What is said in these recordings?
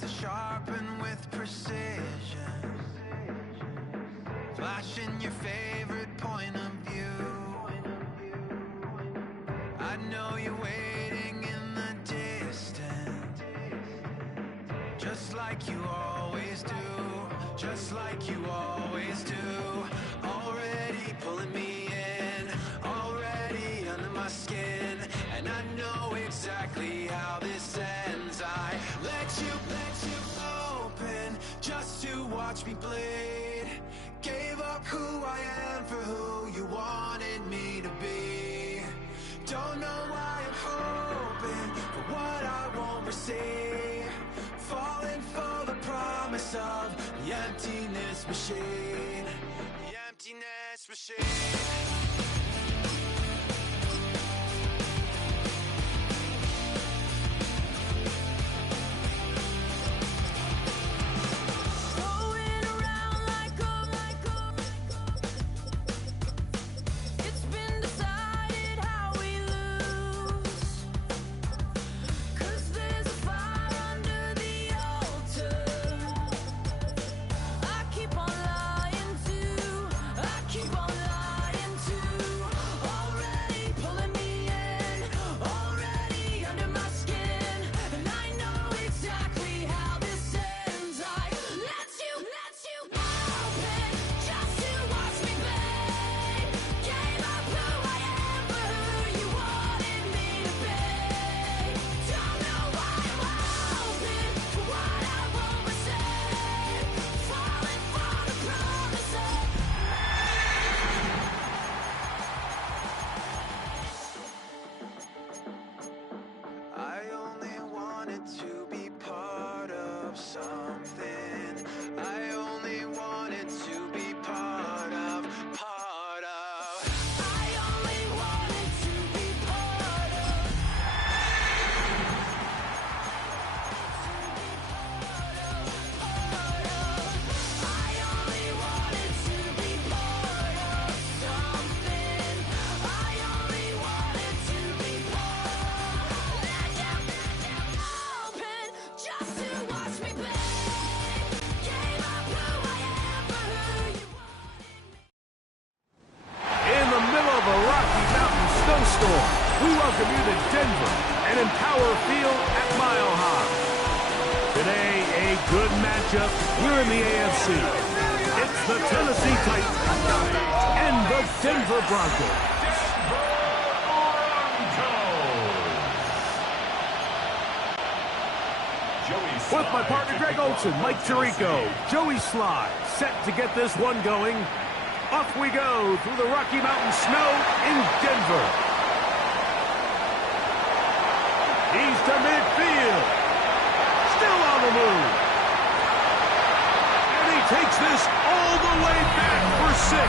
to sharpen with precision, flashing your favorite point of view. I know you're waiting in the distance, just like you always do, just like you always do. Already pulling me in, already under my skin, and I know exactly how this ends. I let you open just to watch me bleed. Gave up who I am for who you wanted me to be. Don't know why I'm hoping for what I won't receive. Falling for the promise of the emptiness machine. The emptiness machine. We welcome you to Denver and Empower Field at Mile High. Today, a good matchup here in the AFC. It's the Tennessee Titans and the Denver Broncos. With my partner Greg Olson, Mike Tirico, Joey Sly, set to get this one going. Off we go through the Rocky Mountain snow in Denver. He's to midfield. Still on the move. And he takes this all the way back for 6.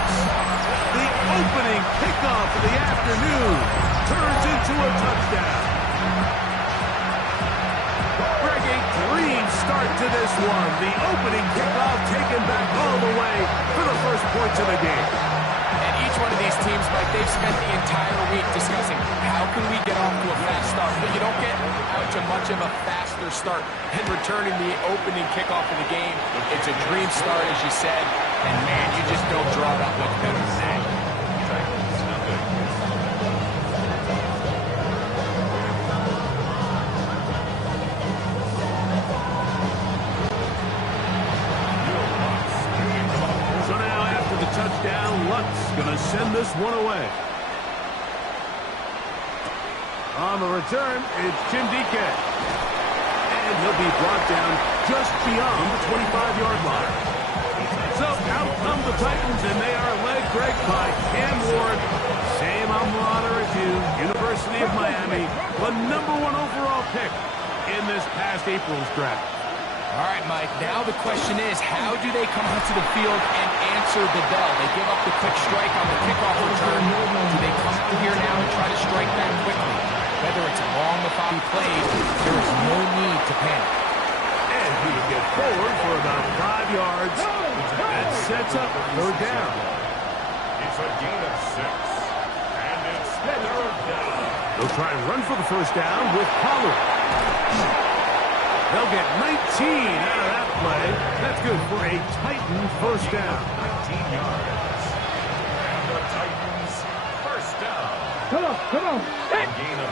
The opening kickoff of the afternoon turns into a touchdown. Greg, a clean start to this one. The opening kickoff taken back all the way for the first points of the game. And each one of these teams, Mike, they've spent the entire week discussing how can we get off to a fast start. But you don't get out to much of a faster start than returning the opening kickoff of the game. It's a dream start, as you said. And, man, you just don't draw it up much better than that. Touchdown, Lutz gonna send this one away. On the return, it's Chindike. And he'll be brought down just beyond the 25-yard line. So out come the Titans, and they are led, Greg, by Cam Ward. Same alma mater as you, University of Miami, the #1 overall pick in this past April's draft. All right, Mike, now the question is, how do they come onto the field and answer the bell? They give up the quick strike on the kickoff return. Do they come out here now and try to strike back quickly? Whether it's a long methodical play, there is no need to panic. And he will get forward for about 5 yards. That sets up third down. It's a gain of 6. And it's third down. They'll try and run for the first down with Pollard. They'll get 19 out of that play. That's good for a Titan first down. 19 yards. And the Titans first down. Come on. A gain of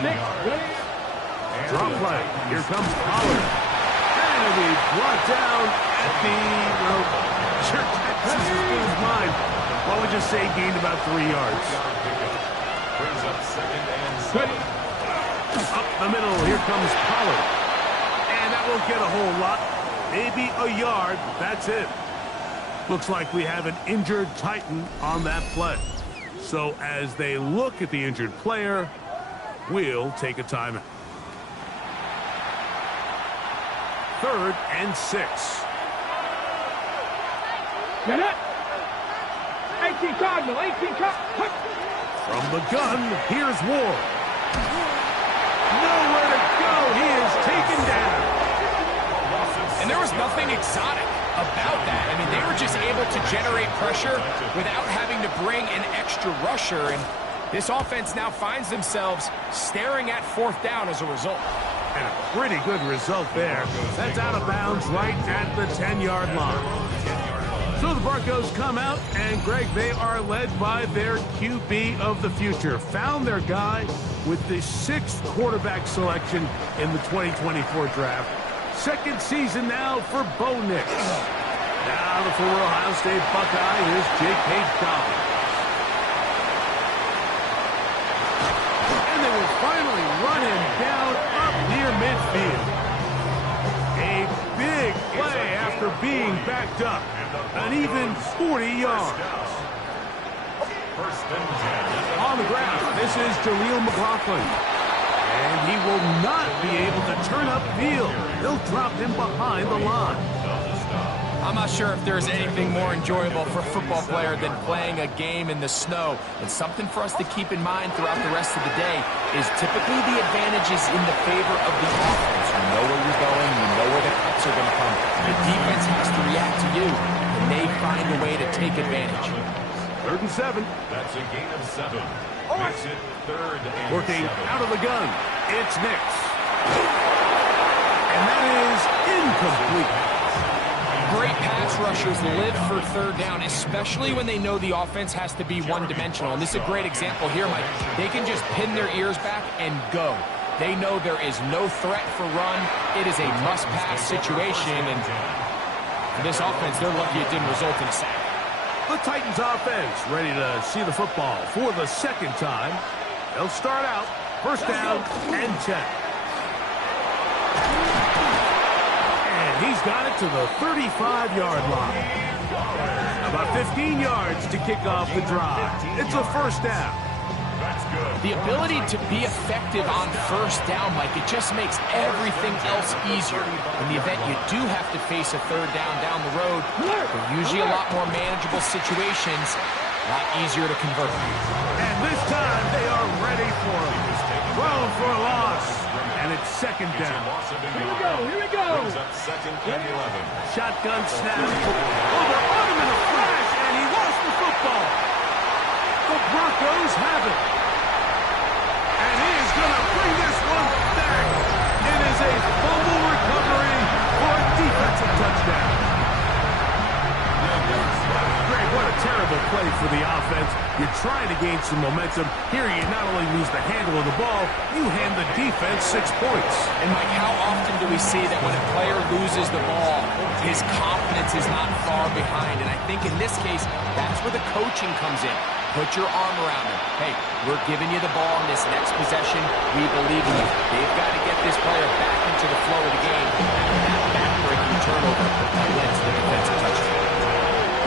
19 yards. And Drop the play. Titans Here comes Pollard. And he'll be brought down at the, well, sure, that's his mind. Why don't we just say gained about 3 yards? brings up 2nd and 7. Up the middle, here comes Pollard. And that won't get a whole lot. Maybe a yard, that's it. Looks like we have an injured Titan on that play. So as they look at the injured player, we'll take a timeout. 3rd and 6. Get it. 18 Cardinal, 18 Cardinal. From the gun, here's Ward. Nowhere to go. He is taken down. And there was nothing exotic about that. I mean, they were just able to generate pressure without having to bring an extra rusher. And this offense now finds themselves staring at 4th down as a result. And a pretty good result there. That's out of bounds right at the 10-yard line. So the Broncos come out, and Greg, they are led by their QB of the future. Found their guy with the 6th quarterback selection in the 2024 draft. 2nd season now for Bo Nix. Now the former Ohio State Buckeye is J.K. Dobbins. And they will finally run him down up near midfield. A big play after being backed up. An even 40 yards. 1st and 10. On the ground, this is Jaleel McLaughlin. And he will not be able to turn upfield. They'll drop him behind the line. I'm not sure if there's anything more enjoyable for a football player than playing a game in the snow. And something for us to keep in mind throughout the rest of the day is typically the advantages in the favor of the offense. You know where you're going. You know where the cuts are going to come. The defense has to react to you, and they find a way to take advantage. 3rd and 7. That's a gain of 7. Makes it 3rd and Working 7. out of the gun. It's Nix. And that is incomplete. Great pass rushers live for 3rd down, especially when they know the offense has to be one-dimensional. And this is a great example here, Mike. They can just pin their ears back and go. They know there is no threat for run. It is a must-pass situation. And for this offense, they're lucky it didn't result in a sack. The Titans offense ready to see the football for the 2nd time. They'll start out 1st down and 10. And he's got it to the 35-yard line. About 15 yards to kick off the drive. It's a 1st down. That's good. The ability to be effective on 1st down, Mike, it just makes everything else easier. In the event you do have to face a 3rd down the road, they're usually a lot more manageable situations, a lot easier to convert. And this time they are ready for him. Thrown for a loss. And it's 2nd down. Here we go. Brings up 2nd and 11. Shotgun snap. Oh, they're on him in a flash, and he lost the football. The Broncos have it. And he is going to bring this one back. It is a fumble recovery for a defensive touchdown. Greg, what a terrible play for the offense. You're trying to gain some momentum. Here you not only lose the handle of the ball, you hand the defense 6 points. And Mike, how often do we see that when a player loses the ball, his confidence is not far behind? And I think in this case, that's where the coaching comes in. Put your arm around him. Hey, we're giving you the ball in this next possession. We believe in you. They've got to get this player back into the flow of the game. That back-breaking turnover that led to the defensive touchdown.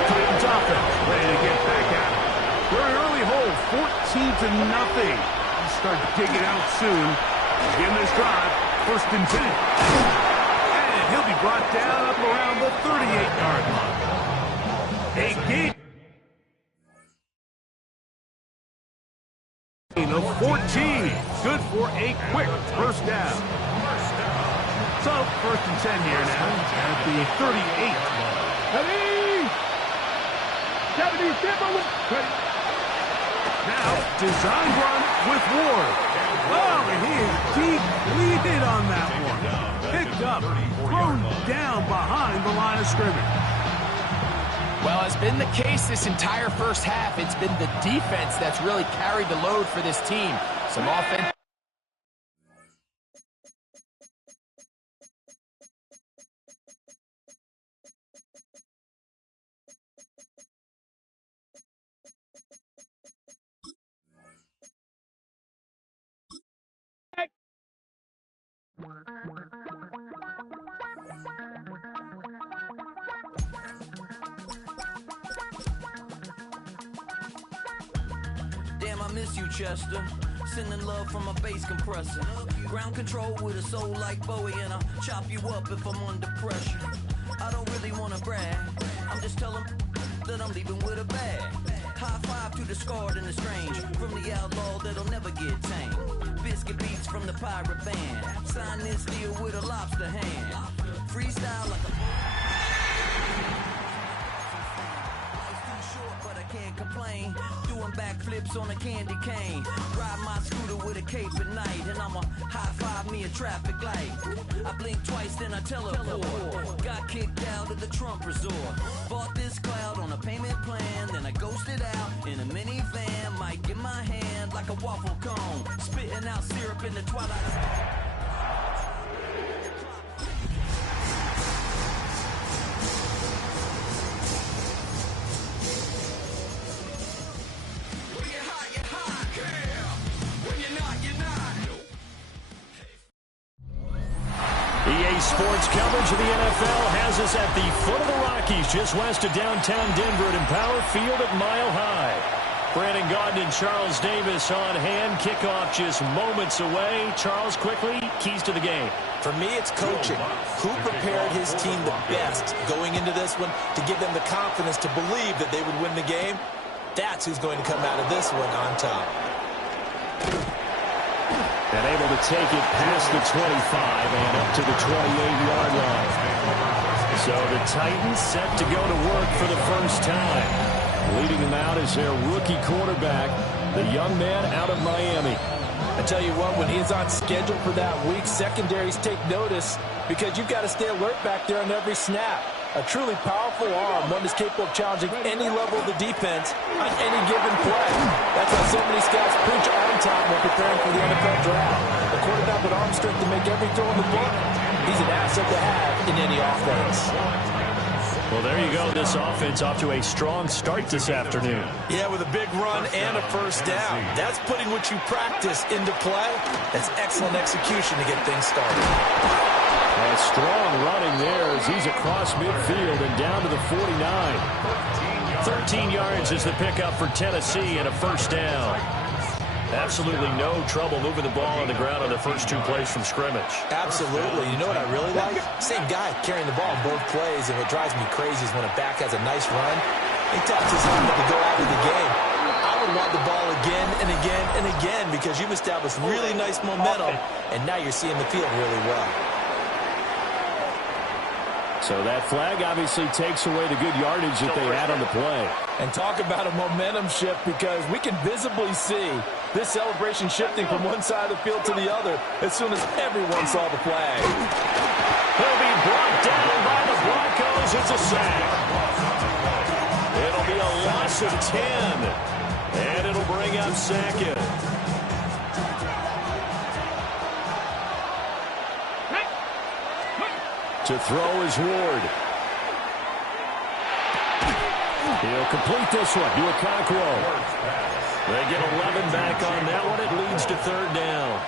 Titans offense ready to get back at it. They're an early hold, 14-0. He'll start digging out soon. Begin this drive, 1st and 10. And he'll be brought down up around the 38-yard line. A gain of 14. Good for a quick 1st down. So, 1st and 10 here now at the 38. Ready. 77. Ready. Now, design run with Ward. Oh, and he is deep leaded on that one. Picked up up, thrown down behind the line of scrimmage. Well, it's been the case this entire first half. It's been the defense that's really carried the load for this team. Some offense. Damn, I miss you, Chester. Sending love from a bass compressor. Ground control with a soul like Bowie, and I'll chop you up if I'm under pressure. I don't really wanna brag. I'm just telling that I'm leaving with a bag. High five to the scarred and the strange. From the outlaw that'll never get tamed. Biscuit beats from the pirate band. Sign this deal with a lobster hand. Freestyle like a... But I can't complain. Doing backflips on a candy cane. Ride my scooter with a cape at night, and I'ma high five me a traffic light. I blink twice, then I teleport. Got kicked out of the Trump resort. Bought this cloud on a payment plan, then I ghosted out in a minivan. Mic in my hand like a waffle cone, spitting out syrup in the twilight. EA Sports coverage of the NFL has us at the foot of the Rockies, just west of downtown Denver at Empower Field at Mile High. Brandon Gaudin and Charles Davis on hand. Kickoff just moments away. Charles, quickly, keys to the game. For me, it's coaching. Who prepared his team the best going into this one to give them the confidence to believe that they would win the game? That's who's going to come out of this one on top. And able to take it past the 25 and up to the 28-yard line. So the Titans set to go to work for the first time. Leading them out is their rookie quarterback, the young man out of Miami. I tell you what, when he's on schedule for that week, secondaries take notice because you've got to stay alert back there on every snap. A truly powerful arm, one that's capable of challenging any level of the defense on any given play. That's why so many scouts preach arm time when preparing for the NFL draft. A quarterback with arm strength to make every throw in the book, he's an asset to have in any offense. Well, there you go. This offense off to a strong start this afternoon. Yeah, with a big run and a first down. That's putting what you practice into play. That's excellent execution to get things started. And strong running there as he's across midfield and down to the 49. 13 yards is the pickup for Tennessee and a first down. Absolutely no trouble moving the ball on the ground on the first two plays from scrimmage. Absolutely. You know what I really like? Same guy carrying the ball in both plays, and what drives me crazy is when a back has a nice run, he taps his helmet to go out of the game. I would want the ball again and again and again because you've established really nice momentum, and now you're seeing the field really well. So that flag obviously takes away the good yardage that they had on the play. And talk about a momentum shift because we can visibly see this celebration shifting from one side of the field to the other as soon as everyone saw the flag. He'll be brought down by the Broncos. It's a sack. It'll be a loss of 10. And it'll bring up second. To throw is Ward. He'll complete this one to Okonkwo. They get 11 back on that one. It leads to third down.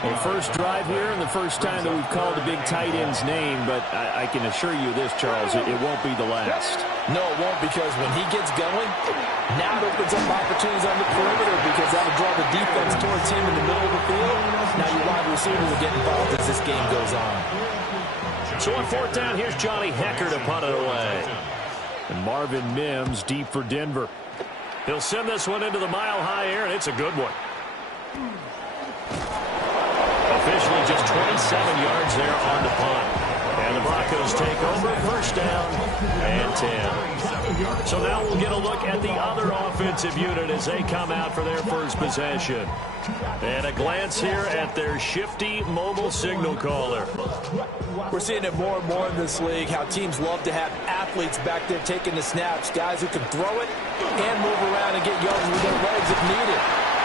Well, first drive here and the first time that we've called a big tight end's name, but I can assure you this, Charles, it won't be the last. No, it won't, because when he gets going, now it opens up opportunities on the perimeter because that'll draw the defense towards him in the middle of the field. Now your wide receivers will get involved as this game goes on. So on fourth down, here's Johnny Hekker to punt it away. And Marvin Mims deep for Denver. He'll send this one into the mile-high air, and it's a good one. Officially just 27 yards there on the punt. And And the Broncos take over, first down and 10. So now we'll get a look at the other offensive unit as they come out for their first possession. And a glance here at their shifty mobile signal caller. We're seeing it more and more in this league, how teams love to have athletes back there taking the snaps, guys who can throw it and move around and get yards with their legs if needed.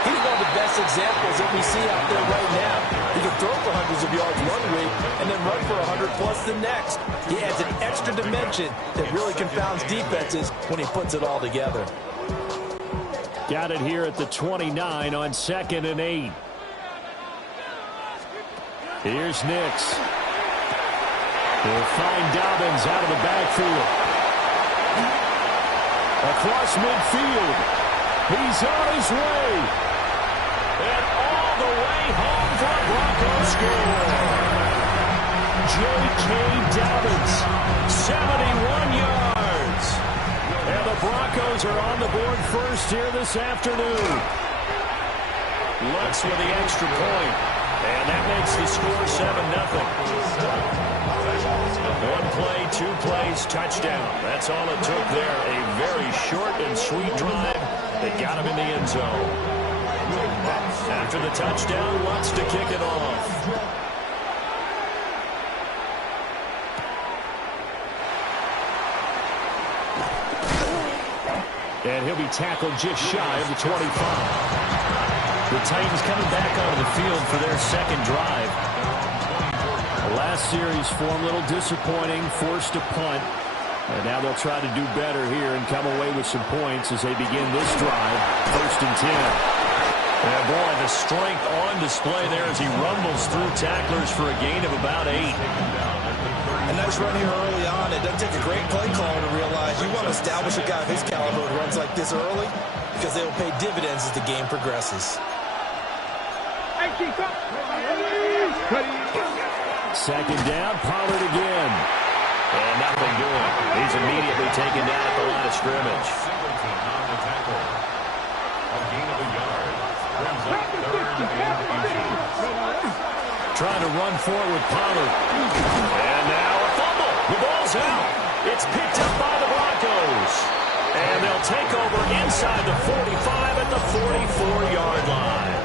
He's one of the best examples that we see out there right now. He can throw for hundreds of yards one week and then run for 100+ the next. He adds an extra dimension that really confounds defenses when he puts it all together. Got it here at the 29 on 2nd and 8. Here's Nix. He'll find Dobbins out of the backfield. Across midfield. He's on his way. And all the way home for a Broncos score. J.K. Dobbins, 71 yards. And the Broncos are on the board first here this afternoon. Lutz with the extra point. And that makes the score 7-0. One play, 2 plays, touchdown. That's all it took there. A very short and sweet drive that got him in the end zone. After the touchdown, Lutz to kick it off. And he'll be tackled just shy of the 25. The Titans coming back onto the field for their second drive. The last series for them a little disappointing, forced a punt. And now they'll try to do better here and come away with some points as they begin this drive. 1st and 10. And boy, the strength on display there as he rumbles through tacklers for a gain of about 8. A nice run here early on. It doesn't take a great play caller to realize you want to establish a guy of his caliber who runs like this early because they will pay dividends as the game progresses. Second down, Pollard again. And nothing doing. He's immediately taken down at the line of scrimmage. Trying to run forward with Pollard. And now a fumble. The ball's out. It's picked up by the Broncos. And they'll take over inside the 45 at the 44-yard line.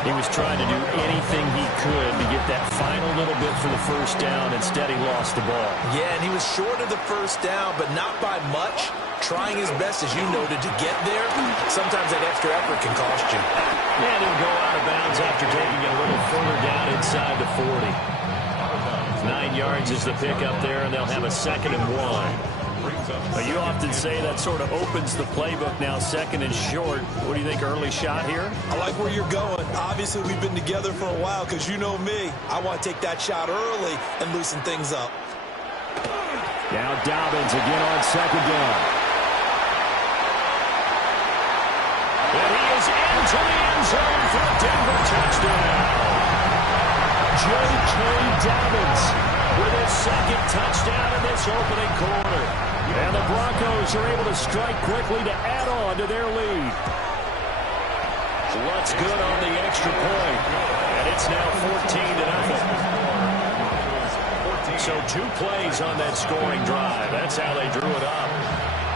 He was trying to do anything he could to get that final little bit for the first down. Instead, he lost the ball. Yeah, and he was short of the first down, but not by much. Trying his best, as you noted, to get there. Sometimes that extra effort can cost you. And he'll go out of bounds after taking it a little further down inside the 40. 9 yards is the pickup there, and they'll have a 2nd and 1. You often say that sort of opens the playbook now, 2nd and short. What do you think, early shot here? I like where you're going. Obviously, we've been together for a while because you know me. I want to take that shot early and loosen things up. Now Dobbins again on 2nd down. And he is into the end zone for a Denver touchdown. J.K. Dobbins with his 2nd touchdown in this opening quarter. And the Broncos are able to strike quickly to add on to their lead. Lutz good on the extra point. And it's now 14-0. So 2 plays on that scoring drive. That's how they drew it up.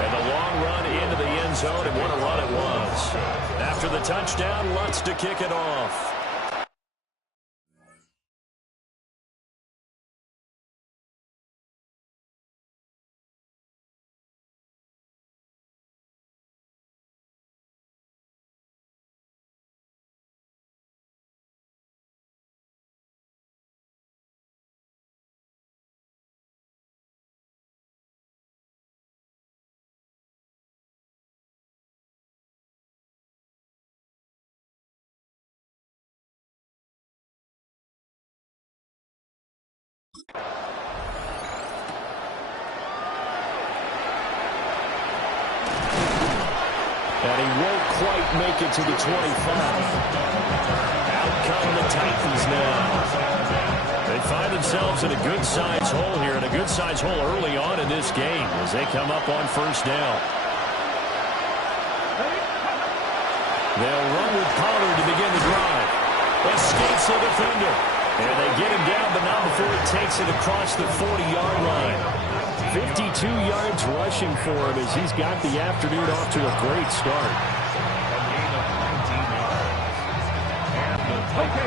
And the long run into the end zone, and what a run it was. After the touchdown, Lutz to kick it off. And he won't quite make it to the 25. Out come the Titans now. They find themselves in a good-sized hole here, and a good-sized hole early on in this game as they come up on first down. They'll run with Pollard to begin the drive. Escapes the defender. And they get him down, but not before he takes it across the 40-yard line. 52 yards rushing for him as he's got the afternoon off to a great start.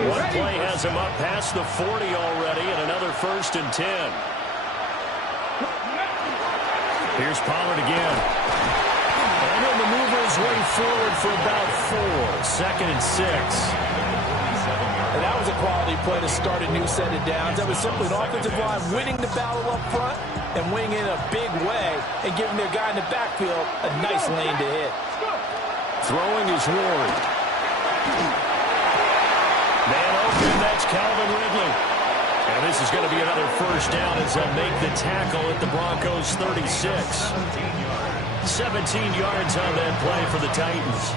One play has him up past the 40 already, and another 1st and 10. Here's Pollard again. And he'll maneuver his way forward for about 4. 2nd and 6. And that was a quality play to start a new set of downs. That was simply an offensive line winning the battle up front and winning in a big way and giving their guy in the backfield a nice lane to hit. Throwing is Ward. Man open, that's Calvin Ridley. And this is going to be another 1st down as they'll make the tackle at the Broncos' 36. 17 yards on that play for the Titans.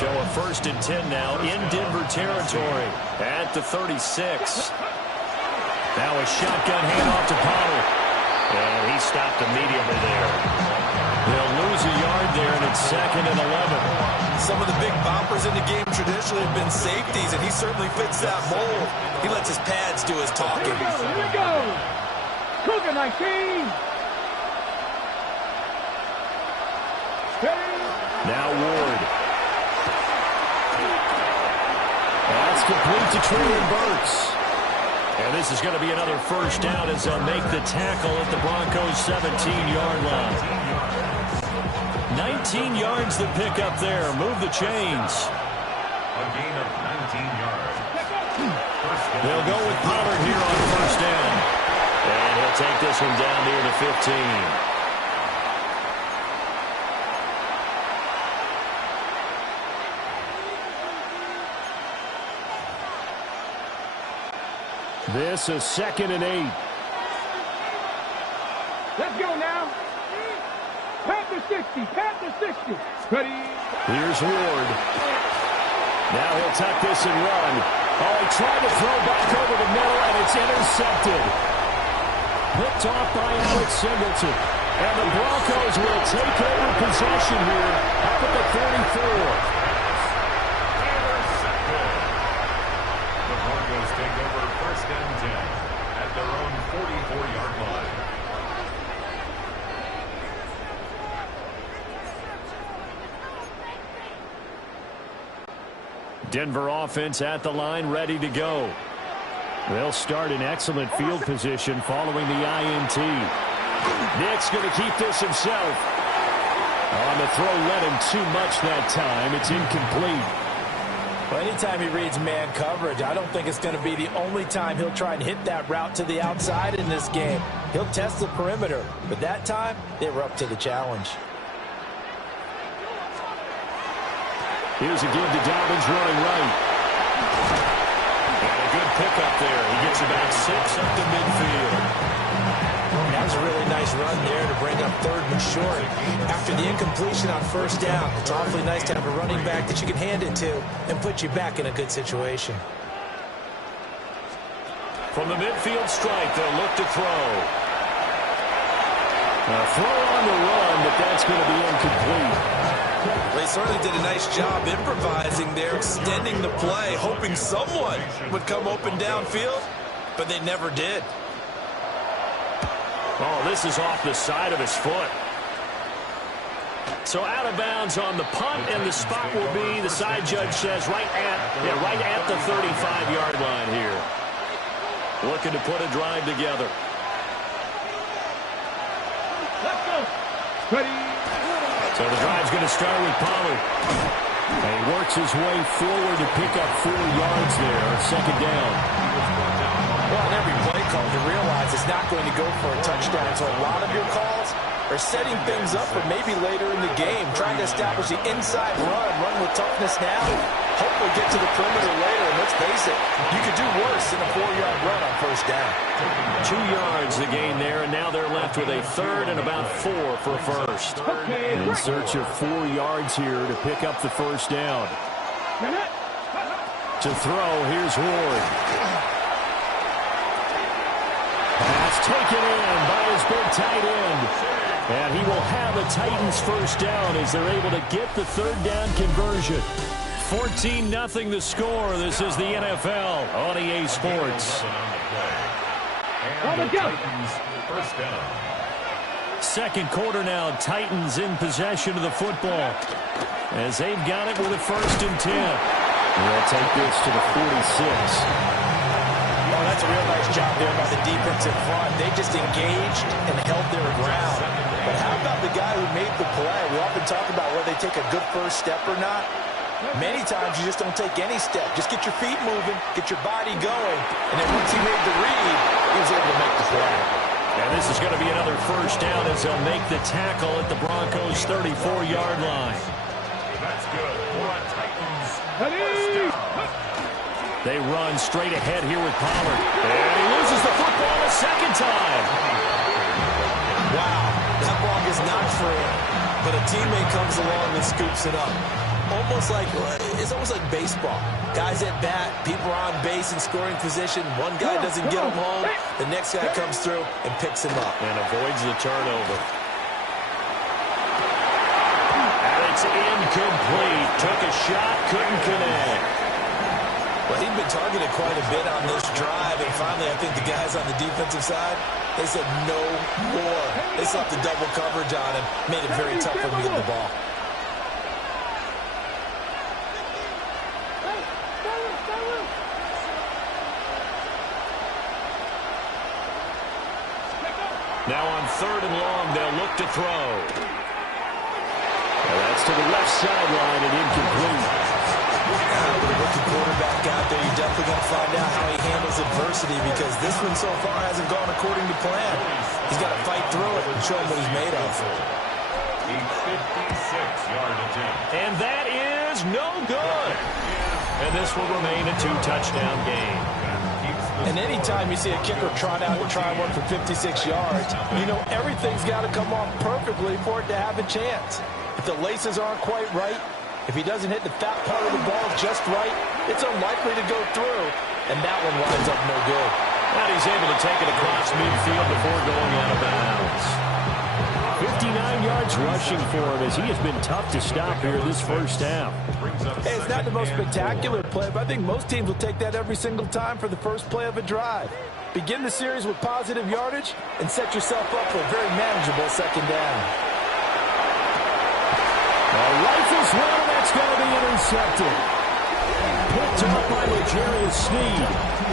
So a 1st and 10 now in Denver territory at the 36. Now a shotgun handoff to Pollard. And he stopped immediately there. They'll lose a yard there, and it's 2nd and 11. Some of the big boppers in the game traditionally have been safeties, and he certainly fits that mold. He lets his pads do his talking. Here we go. Cougar 19. Now Ward. That's complete to Treylon Burks. And this is going to be another 1st down as they'll make the tackle at the Broncos' 17-yard line. 19 yards the pick up there. Move the chains. A gain of 19 yards. They'll go with Pollard here on 1st down. And he'll take this one down near the 15. This is 2nd and 8. Let's go now. Panther 60. Panther 60. Ready. Here's Ward. Now he'll tuck this and run. Oh, he tried to throw back over the middle, and it's intercepted. Picked off by Alex Singleton. And the Broncos will take over possession here up at the 44. The Broncos take over 1st and 10 at their own 44-yard line. Denver offense at the line, ready to go. They'll start in excellent field position following the INT. Nick's going to keep this himself. On the throw, led him too much that time. It's incomplete. Well, anytime he reads man coverage, I don't think it's going to be the only time he'll try and hit that route to the outside in this game. He'll test the perimeter, but that time, they were up to the challenge. Here's a give to Dobbins running right. And a good pickup there. He gets about 6 up to midfield. That was a really nice run there to bring up 3rd and short. After the incompletion on 1st down, it's awfully nice to have a running back that you can hand it to and put you back in a good situation. From the midfield strike, they'll look to throw. A throw on the run, but that's going to be incomplete. They certainly did a nice job improvising there, extending the play, hoping someone would come open downfield, but they never did. Oh, this is off the side of his foot. So out of bounds on the punt, and the spot will be, the side judge says, right at the 35-yard line here. Looking to put a drive together. Let's go. Ready. So the drive's going to start with Pollard. And he works his way forward to pick up 4 yards there. 2nd down. Well, in every play call, you realize it's not going to go for a touchdown. So a lot of your calls are setting things up for maybe later in the game, trying to establish the inside run with toughness now, hopefully get to the perimeter later. And let's face it, you could do worse than a 4-yard run on 1st down. 2 yards the gain there, and now they're left with a 3rd and about 4 for a 1st. In search of 4 yards here to pick up the 1st down. To throw, here's Ward. Pass taken in by his big tight end. And he will have a Titans 1st down as they're able to get the 3rd down conversion. 14-0 the score. This is the NFL on EA Sports. And the Titans, first down. Second quarter now, Titans in possession of the football as they've got it with a 1st and 10. They'll take this to the 46. Oh, that's a real nice job there by the defensive front. They just engaged and held their ground. But how about the guy who made the play? We often talk about whether they take a good first step or not. Many times you just don't take any step. Just get your feet moving, get your body going. And then once he made the read, he was able to make the play. And this is going to be another 1st down as they'll make the tackle at the Broncos' 34-yard line. That's good for a Titans. They run straight ahead here with Pollard. And he loses the football a second time. Wow, that ball gets knocked free, but a teammate comes along and scoops it up. It's almost like baseball. Guys at bat, people are on base in scoring position. One guy doesn't get him home. The next guy comes through and picks him up. And avoids the turnover. And it's incomplete. Took a shot, couldn't connect. Well, he'd been targeted quite a bit on this drive, and finally I think the guys on the defensive side, they said no more. They slapped the double coverage on him, made it very tough for him to get the ball. Now on 3rd and long, they'll look to throw. And that's to the left sideline and incomplete. With a rookie quarterback out there, you're definitely going to find out how he handles adversity because this one so far hasn't gone according to plan. He's got to fight through it and show him what he's made of. A 56-yard attempt. And that is no good. And this will remain a 2-touchdown game. And anytime you see a kicker trot out and try and work for 56 yards, you know everything's got to come off perfectly for it to have a chance. If the laces aren't quite right, if he doesn't hit the fat part of the ball just right, it's unlikely to go through, and that one winds up no good. And he's able to take it across midfield before going out of bounds. 59 yards rushing for him as he has been tough to stop here this first half. Hey, it's not the most spectacular play, but I think most teams will take that every single time for the first play of a drive. Begin the series with positive yardage and set yourself up for a very manageable 2nd down. A rifles one, and that's going to be intercepted. Picked up by L'Jarius Sneed.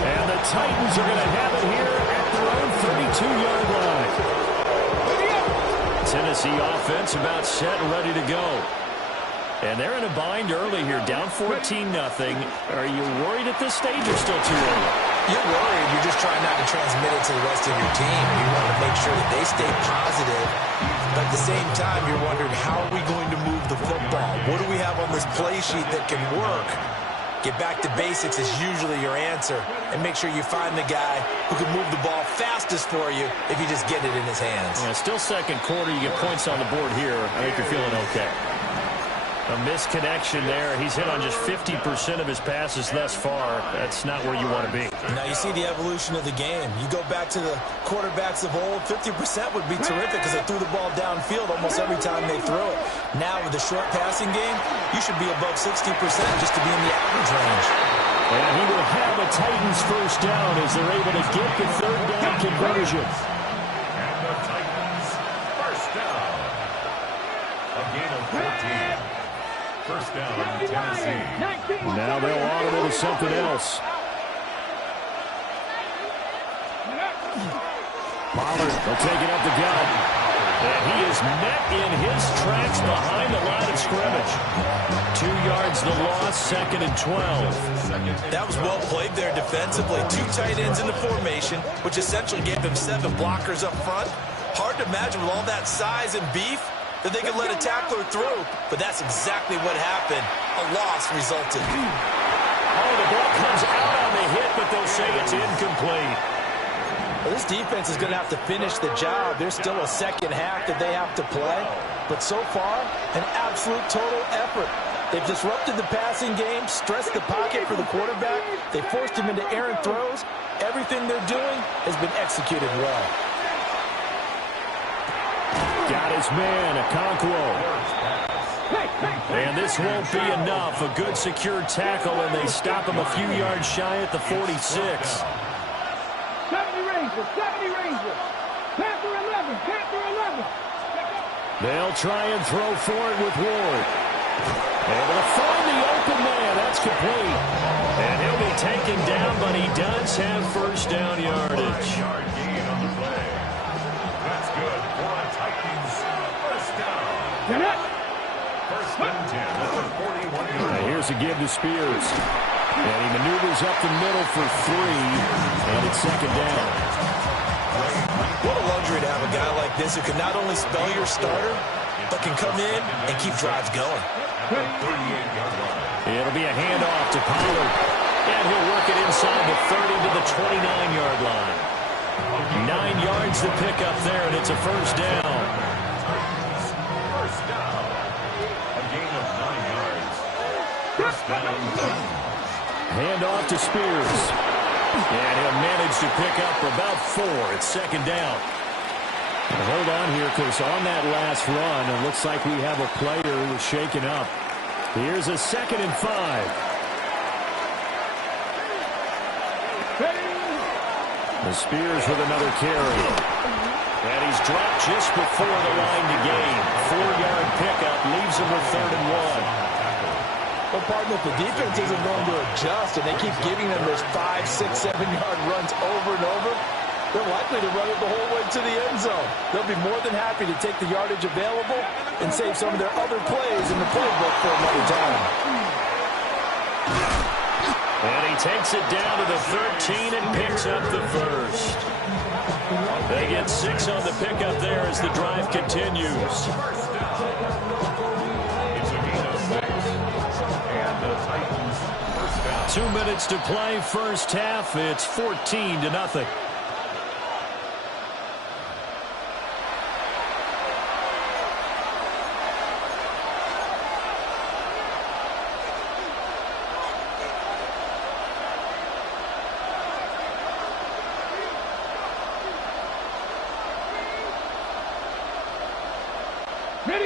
And the Titans are going to have it here at their own 32-yard line. Tennessee offense about set and ready to go. And they're in a bind early here, down 14-0. Are you worried at this stage or still too early? You're worried. You're just trying not to transmit it to the rest of your team. You want to make sure that they stay positive. But at the same time, you're wondering, how are we going to move the football? What do we have on this play sheet that can work? Get back to basics is usually your answer. And make sure you find the guy who can move the ball fastest for you if you just get it in his hands. Yeah, still 2nd quarter. You get points on the board here. I think you're feeling okay. A misconnection there. He's hit on just 50% of his passes thus far. That's not where you want to be. Now you see the evolution of the game. You go back to the quarterbacks of old, 50% would be terrific because they threw the ball downfield almost every time they threw it. Now with the short passing game, you should be above 60% just to be in the average range. And he will have a Titans first down as they're able to get the 3rd down conversion. And the Titans first down. A gain of 14. First down, Tennessee. Now they'll audible to something else. Pollard will take it up the gut. And he is met in his tracks behind the line of scrimmage. 2 yards the loss, 2nd and 12. That was well played there defensively. 2 tight ends in the formation, which essentially gave them 7 blockers up front. Hard to imagine with all that size and beef that they could let a tackler through, but that's exactly what happened. A loss resulted. Oh, the ball comes out on the hit, but they'll say it's incomplete. Well, this defense is going to have to finish the job. There's still a 2nd half that they have to play, but so far, an absolute total effort. They've disrupted the passing game, stressed the pocket for the quarterback. They forced him into errant throws. Everything they're doing has been executed well. Got his man, Okonkwo. And this won't be enough. A good secure tackle, and they stop him a few yards shy at the 46. 70 Rangers, 70 Rangers. Panther 11, Panther 11. They'll try and throw for it with Ward. Able to find the open man. That's complete. And he'll be taken down, but he does have first down yardage. 5-yard gain on the play. That's good for a Titans first down. First and 10 at the 41-yard line. Here's a give to Spears. And he maneuvers up the middle for 3. And it's second down. What a luxury to have a guy like this who can not only spell your starter, but can come in and keep drives going. It'll be a handoff to Pollard. And he'll work it inside the 30 to the 29-yard line. 9 yards to pick up there, and it's a first down. First down. A gain of 9 yards. First down. Handoff to Spears. And he'll manage to pick up about 4. It's second down. Now hold on here, because on that last run, it looks like we have a player who was shaken up. Here's a 2nd and 5. The Spears with another carry. And he's dropped just before the line to gain. 4-yard pickup leaves him with 3rd and 1. Well, partner, if the defense isn't going to adjust and they keep giving them those 5, 6, 7-yard runs over and over, they're likely to run it the whole way to the end zone. They'll be more than happy to take the yardage available and save some of their other plays in the playbook for another time. And he takes it down to the 13 and picks up the first. They get 6 on the pickup there as the drive continues. First down. It's a gain of 6. And the Titans first down. 2 minutes to play, first half. It's 14-0.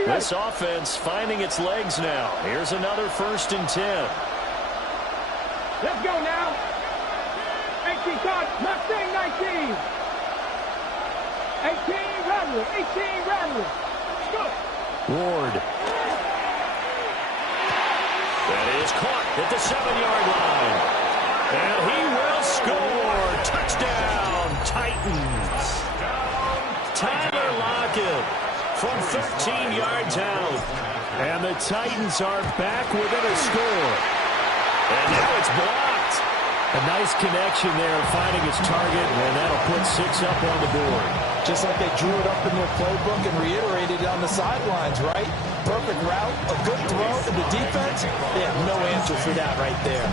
This offense finding its legs now. Here's another 1st and 10. Let's go now. 18 cards, Mustang 19. 18 Rattler, 18 Rattler. Let's go. Ward. That is caught at the 7-yard line. And he will score. Touchdown, Titans. Tyler Lockett from 13 yards out. And the Titans are back within a score. And now it's blocked. A nice connection there, finding his target, and that'll put 6 up on the board. Just like they drew it up in their playbook and reiterated it on the sidelines, right? Perfect route, a good throw to the defense. They have no answer for that right there.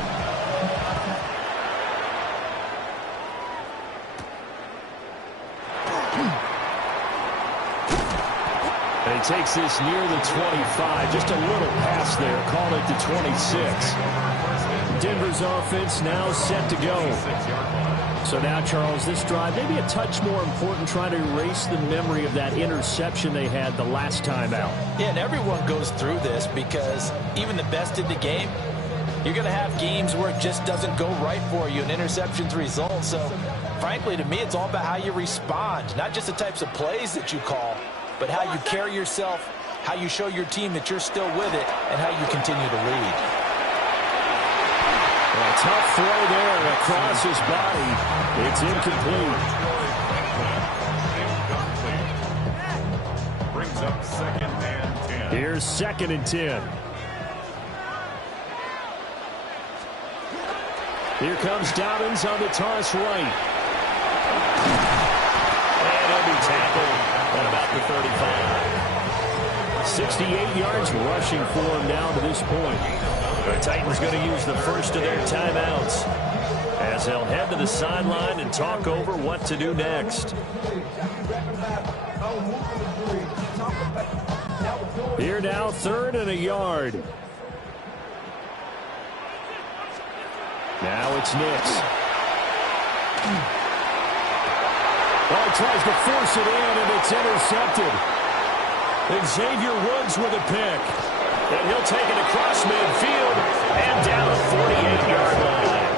And he takes this near the 25. Just a little pass there. Call it the 26. Denver's offense now set to go. So now, Charles, this drive maybe a touch more important, trying to erase the memory of that interception they had the last time out. Yeah, and everyone goes through this because even the best in the game, you're going to have games where it just doesn't go right for you, and interceptions result. So, frankly, to me, it's all about how you respond, not just the types of plays that you call, but how you carry yourself, how you show your team that you're still with it, and how you continue to lead. A tough throw there across his body. It's incomplete. Brings up 2nd and 10. Here's 2nd and 10. Here comes Dobbins on the toss right. And he'll be tackled at about the 35. 68 yards rushing for him down to this point. The Titans going to use the first of their timeouts as they'll head to the sideline and talk over what to do next. Here now, 3rd and a yard. Now it's Nix. Oh, tries to force it in, and it's intercepted. Xavier Woods with a pick. And he'll take it across midfield and down the 48-yard line.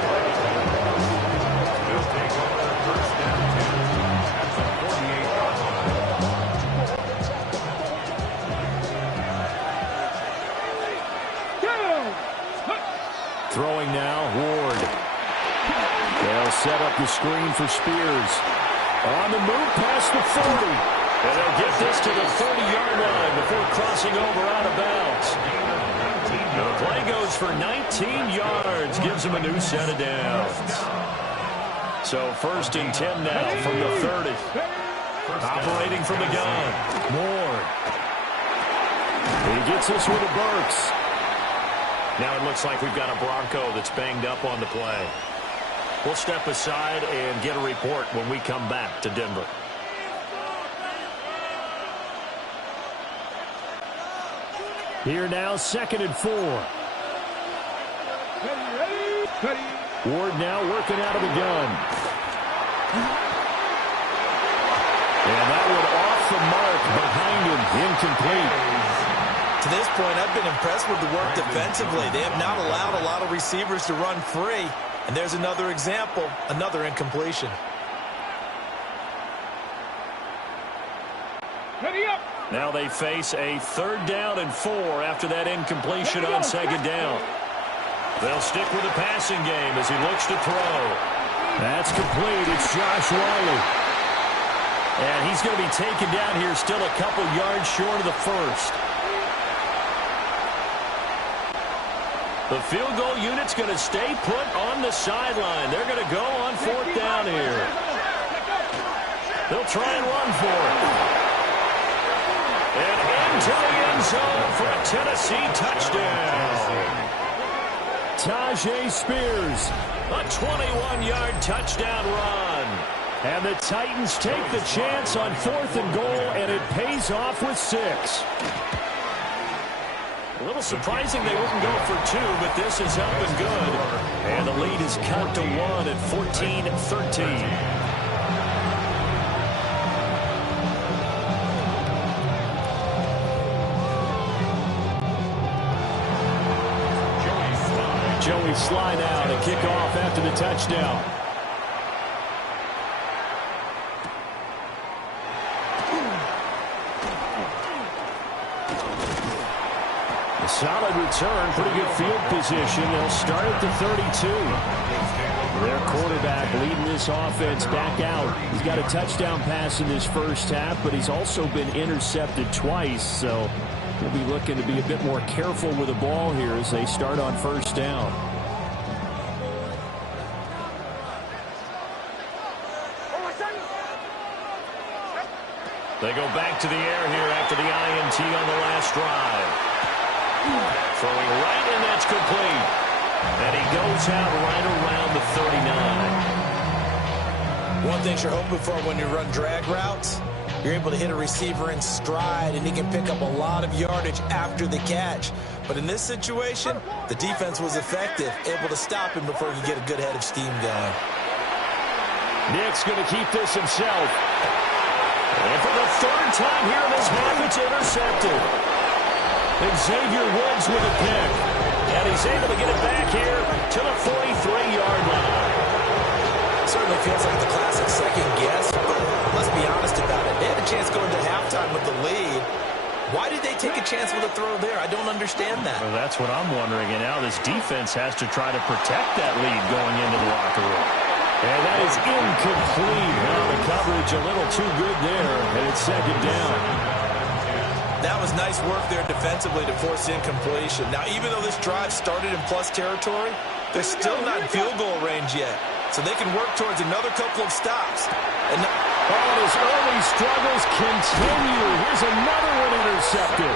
He'll take over first down 10 at the 48-yard line. Throwing now, Ward. They'll set up the screen for Spears. On the move past the 40. And they'll get this to the 30-yard line before crossing over out of bounds. The play goes for 19 yards. Gives them a new set of downs. So 1st and 10 now from the 30. Operating from the gun. Moore. He gets this with the Burks. Now it looks like we've got a Bronco that's banged up on the play. We'll step aside and get a report when we come back to Denver. Here now, 2nd and 4. Ward now working out of the gun. And that one off the mark behind him, incomplete. To this point, I've been impressed with the work defensively. They have not allowed a lot of receivers to run free. And there's another example, another incompletion. Now they face a 3rd down and 4 after that incompletion on 2nd down. They'll stick with the passing game as he looks to throw. That's complete. It's Josh Whyle. And he's going to be taken down here still a couple yards short of the 1st. The field goal unit's going to stay put on the sideline. They're going to go on 4th down here. They'll try and run for it. And into the end zone for a Tennessee touchdown. Tyjae Spears, a 21-yard touchdown run. And the Titans take the chance on 4th and goal, and it pays off with 6. A little surprising they wouldn't go for 2, but this is up and good. And the lead is cut to 1 at 14-13. Joey Slye now to kick off after the touchdown. A solid return, pretty good field position. They'll start at the 32. Their quarterback leading this offense back out. He's got a touchdown pass in this first half, but he's also been intercepted twice, so we'll be looking to be a bit more careful with the ball here as they start on 1st down. They go back to the air here after the INT on the last drive. Throwing right, and that's complete. And he goes out right around the 39. One thing you're hoping for when you run drag routes, you're able to hit a receiver in stride, and he can pick up a lot of yardage after the catch. But in this situation, the defense was effective, able to stop him before he could get a good head of steam going. Nick's going to keep this himself. And for the 3rd time here in this half, it's intercepted. Xavier Woods with a pick. And he's able to get it back here to the 43-yard line. Certainly feels like the classic second guess, but let's be honest about it. They had a chance going to halftime with the lead. Why did they take a chance with a throw there? I don't understand that. Well, that's what I'm wondering. And now this defense has to try to protect that lead going into the locker room. And that is incomplete. Now the coverage a little too good there, and it's 2nd down. That was nice work there defensively to force incompletion. Now, even though this drive started in plus territory, they're still not in field goal range yet. So they can work towards another couple of stops. And his early struggles continue. Here's another one intercepted.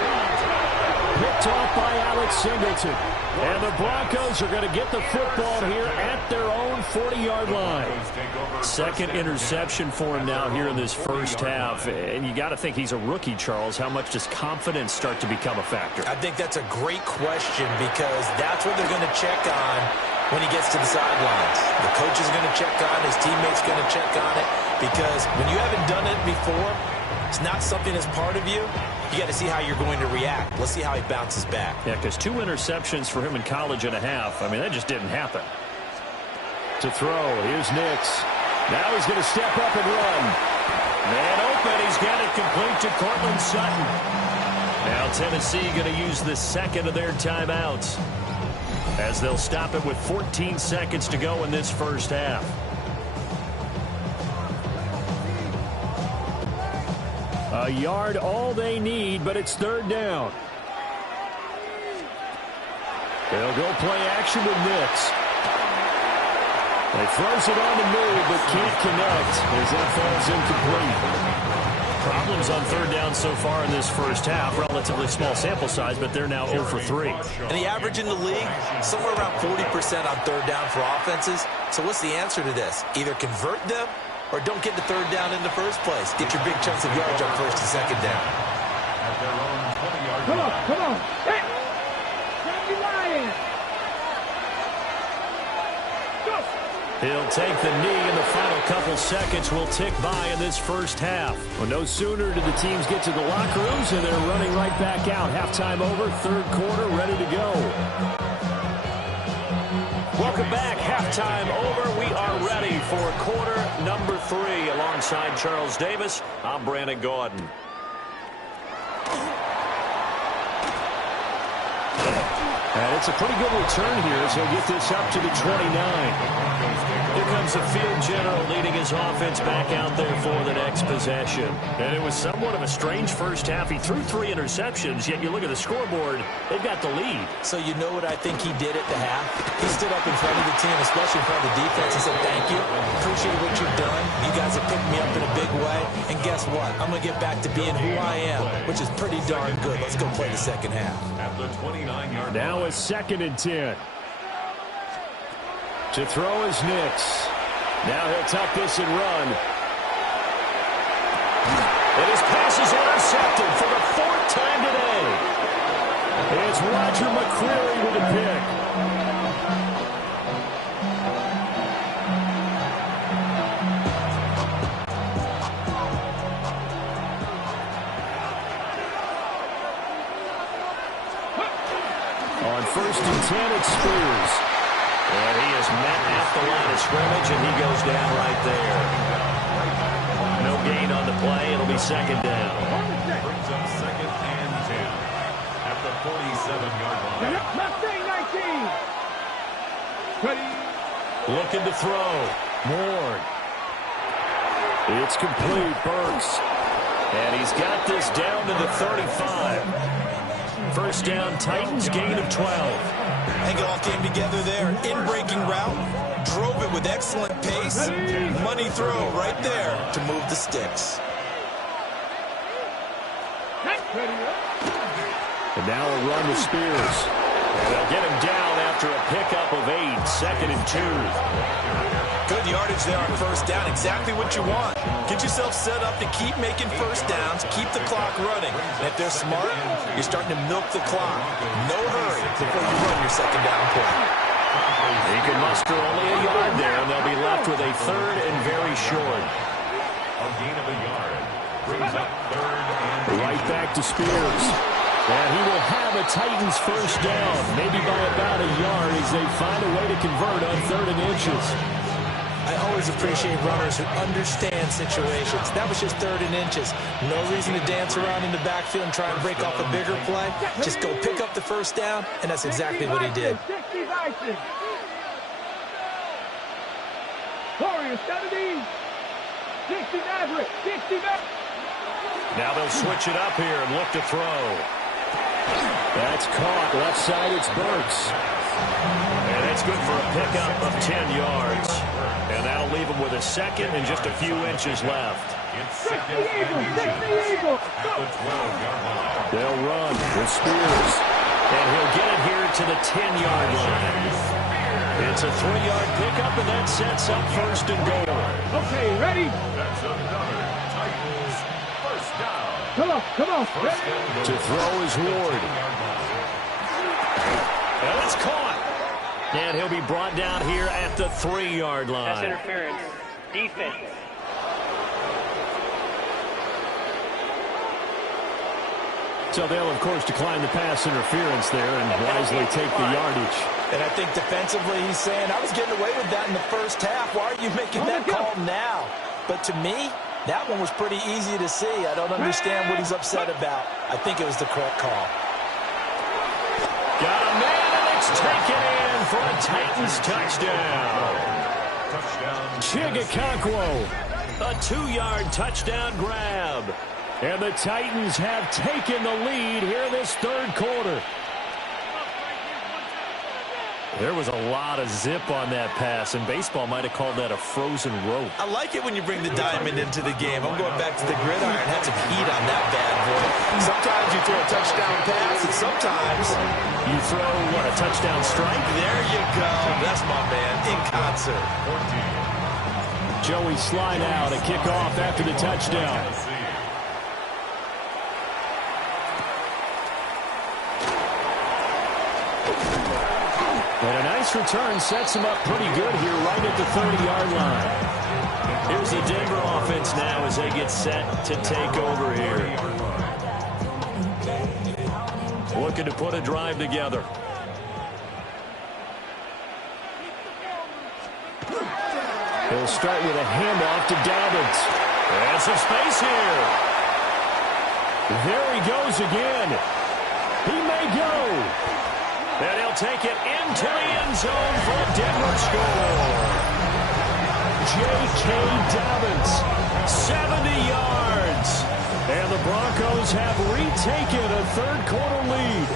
Picked off by Alex Singleton. And the Broncos are going to get the football here at their own 40-yard line. 2nd interception for him now here in this first half. And you got to think he's a rookie, Charles. How much does confidence start to become a factor? I think that's a great question because that's what they're going to check on when he gets to the sidelines. The coach is going to check on it. His teammates going to check on it because when you haven't done it before, it's not something that's part of you. you got to see how you're going to react. Let's see how he bounces back. Yeah, because 2 interceptions for him in college and a half. I mean, that just didn't happen. To throw, here's Nix. Now he's going to step up and run. Man open, he's got it complete to Cortland Sutton. Now Tennessee going to use the second of their timeouts, as they'll stop it with 14 seconds to go in this first half. A yard all they need, but it's third down. They'll go play action with Nix. They throws it on the move, but can't connect as that falls incomplete. Problems on third down so far in this first half. Relatively small sample size, but they're now 0 for 3. And the average in the league, somewhere around 40% on third down for offenses. So what's the answer to this? Either convert them or don't get the third down in the first place. Get your big chunks of yards on first and second down. Come on, come on. Hey! Frankie Ryan! Go! He'll take the knee, and the final couple seconds will tick by in this first half. Well, no sooner do the teams get to the locker rooms, and they're running right back out. Halftime over, third quarter, ready to go. Welcome back. Halftime over. We are ready for quarter number 3. Alongside Charles Davis, I'm Brandon Gaudin. And it's a pretty good return here as he'll get this up to the 29. Here comes the field general leading his offense back out there for the next possession. And it was somewhat of a strange first half. He threw 3 interceptions, yet you look at the scoreboard, they've got the lead. So you know what I think he did at the half? He stood up in front of the team, especially in front of the defense, and said, thank you. Appreciate what you've done. You guys have picked me up in a big way. And guess what? I'm going to get back to being who I am, which is pretty darn good. Let's go play the second half. At the 29-yard line. Now it's 2nd and 10. To throw is Nix. Now he'll tuck this and run. And his pass is intercepted for the 4th time today. It's Roger McCreary with a pick. On 1st and 10, it's Spears. And he is met at the line of scrimmage, and he goes down right there. No gain on the play. It'll be 2nd down. Brings up 2nd and 10 at the 47-yard line. Mustang 19! Ready? Looking to throw. Ward. It's complete. Burks. And he's got this down to the 35. First down, Titans, gain of 12. I think it all came together there. In-breaking route, drove it with excellent pace. Money throw right there to move the sticks. And now a run with Spears. And they'll get him down after a pickup of 8. 2nd and 2. Good yardage there on first down. Exactly what you want. Get yourself set up to keep making first downs, keep the clock running. And if they're smart, you're starting to milk the clock. No hurry before you run your second down play. He can muster only a yard there, and they'll be left with a 3rd and very short. A gain of a yard. Brings up 3rd and right back to Spears. And he will have a Titans first down, maybe by about a yard as they find a way to convert on 3rd and inches. I always appreciate runners who understand situations. That was just 3rd and inches. No reason to dance around in the backfield and try and break off a bigger play. Just go pick up the first down, and that's exactly what he did. 60 Vikings. Warriors 70. 60 Maverick. 60 Maverick. Now they'll switch it up here and look to throw. That's caught. Left side, it's Burks. And it's good for a pickup of 10 yards. And that'll leave him with a 2nd and just a few inches left. It's 2nd and 8 at the 12-yard line. They'll run with Spears. And he'll get it here to the 10-yard line. It's a 3-yard pickup, and that sets up 1st and goal. Okay, ready? That's another Titans first down. Come on, come on. To throw is Ward. And it's caught. And he'll be brought down here at the 3-yard line. That's interference. Defense. So they'll, of course, decline the pass interference there and wisely take the yardage. And I think defensively he's saying, I was getting away with that in the first half. Why are you making that call now? But to me, that one was pretty easy to see. I don't understand what he's upset about. I think it was the correct call. Got a man, and it's taken in for a Titans touchdown. Chigakakwo, a 2-yard touchdown grab. And the Titans have taken the lead here this third quarter. There was a lot of zip on that pass, and baseball might have called that a frozen rope. I like it when you bring the diamond into the game. I'm going back to the gridiron. Had some heat on that bad boy. Sometimes you throw a touchdown pass, and sometimes you throw, what, a touchdown strike? There you go. That's my man, in concert. Joey Slye now to kick off after the touchdown. And a nice return sets him up pretty good here right at the 30-yard line. Here's the Denver offense now as they get set to take over here. Looking to put a drive together. He'll start with a handoff to Dobbins. And some space here. There he goes again. He may go. And he'll take it into the end zone for a Denver score. J.K. Dobbins, 70 yards. And the Broncos have retaken a third-quarter lead.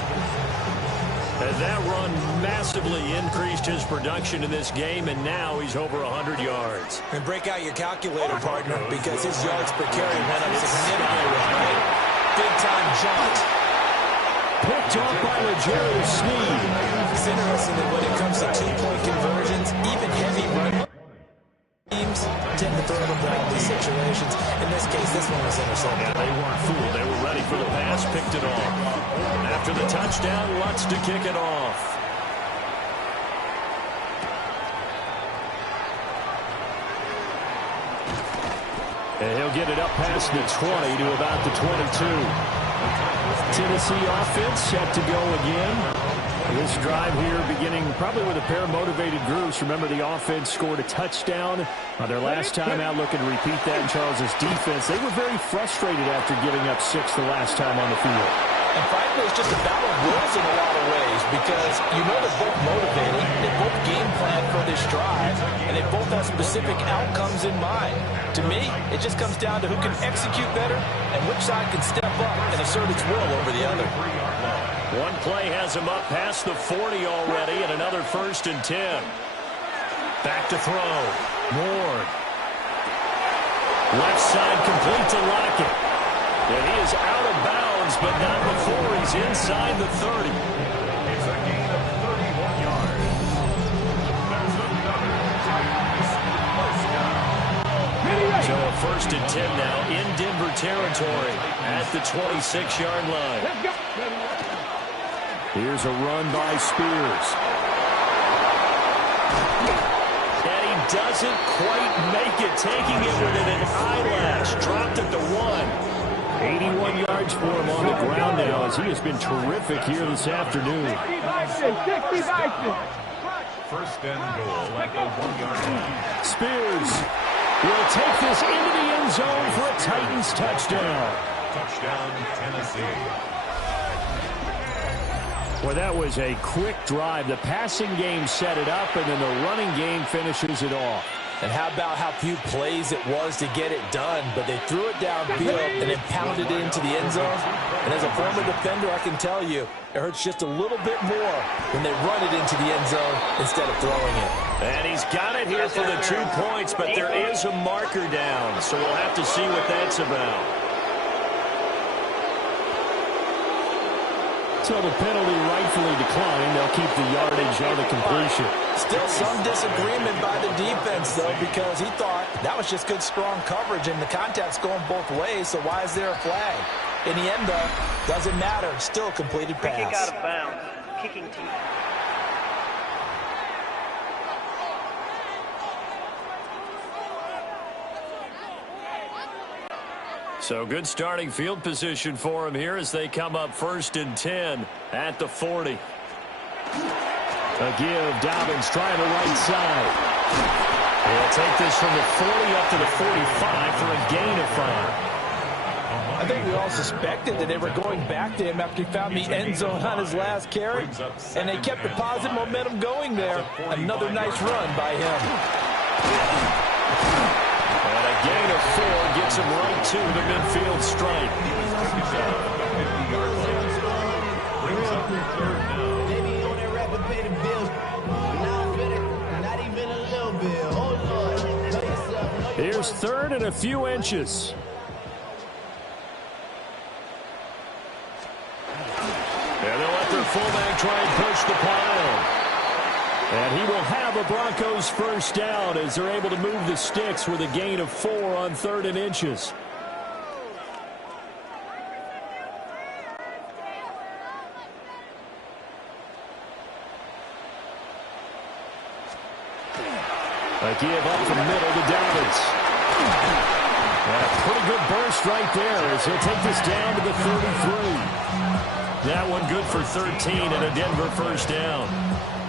And that run massively increased his production in this game, and now he's over 100 yards. And break out your calculator, partner, because his yards per carry went up significantly. Big-time jaunt. Picked off by L'Jarius Sneed. It's interesting that when it comes to two-point conversions, even heavy run teams tend to throw the ball in these situations. In this case, this one was intercepted. Yeah, they weren't fooled. They were ready for the pass, picked it off. After the touchdown, Lutz to kick it off. And he'll get it up past the 20 to about the 22. Tennessee offense set to go again. This drive here beginning probably with a pair of motivated groups. Remember, the offense scored a touchdown on their last time out, looking to repeat that in Charles's defense. They were very frustrated after giving up 6 the last time on the field. And frankly, it's just a battle of wills in a lot of ways because you know they're both motivated, they both game plan for this drive, and they both have specific outcomes in mind. To me, it just comes down to who can execute better and which side can step up and assert its will over the other. One play has him up past the 40 already, and another 1st and 10. Back to throw. Moore. Left side complete to Lockett. And he is out of bounds, but not before he's inside the 30. It's a gain of 31 yards. There's another Titans first down. So a 1st and 10 now in Denver territory at the 26-yard line. Let's go. Here's a run by Spears. And he doesn't quite make it, taking it within an eyelash. Dropped at the 1. 81 yards for him on the ground now as he has been terrific here this afternoon. 60 First and goal at the 1-yard line. Spears will take this into the end zone for a Titans touchdown. Touchdown, Tennessee. Well, that was a quick drive. The passing game set it up, and then the running game finishes it off. And how about how few plays it was to get it done, but they threw it downfield and then pounded it into the end zone. And as a former defender, I can tell you, it hurts just a little bit more when they run it into the end zone instead of throwing it. And he's got it here for the 2 points, but there is a marker down, so we'll have to see what that's about. So the penalty rightfully declined. They'll keep the yardage on the completion. Still some disagreement by the defense, though, because he thought that was just good, strong coverage, and the contact's going both ways, so why is there a flag? In the end, though, doesn't matter. Still a completed pass. Kick out of bounds. Kicking team. So good starting field position for him here as they come up 1st and 10 at the 40. A give, Dobbins trying the right side. He'll take this from the 40 up to the 45 for a gain of 5. I think we all suspected that they were going back to him after he found the end zone on his last carry, and they kept the positive momentum going there. Another nice run by him. And a gain of 4 gets him right to the midfield stripe. Here's 3rd and a few inches. And they'll let their fullback try and push the pile. And he will have a Broncos first down as they're able to move the sticks with a gain of 4 on 3rd and inches. A give up the middle to Dobbins. And a pretty good burst right there as he'll take this down to the 33. That one good for 13 and a Denver first down.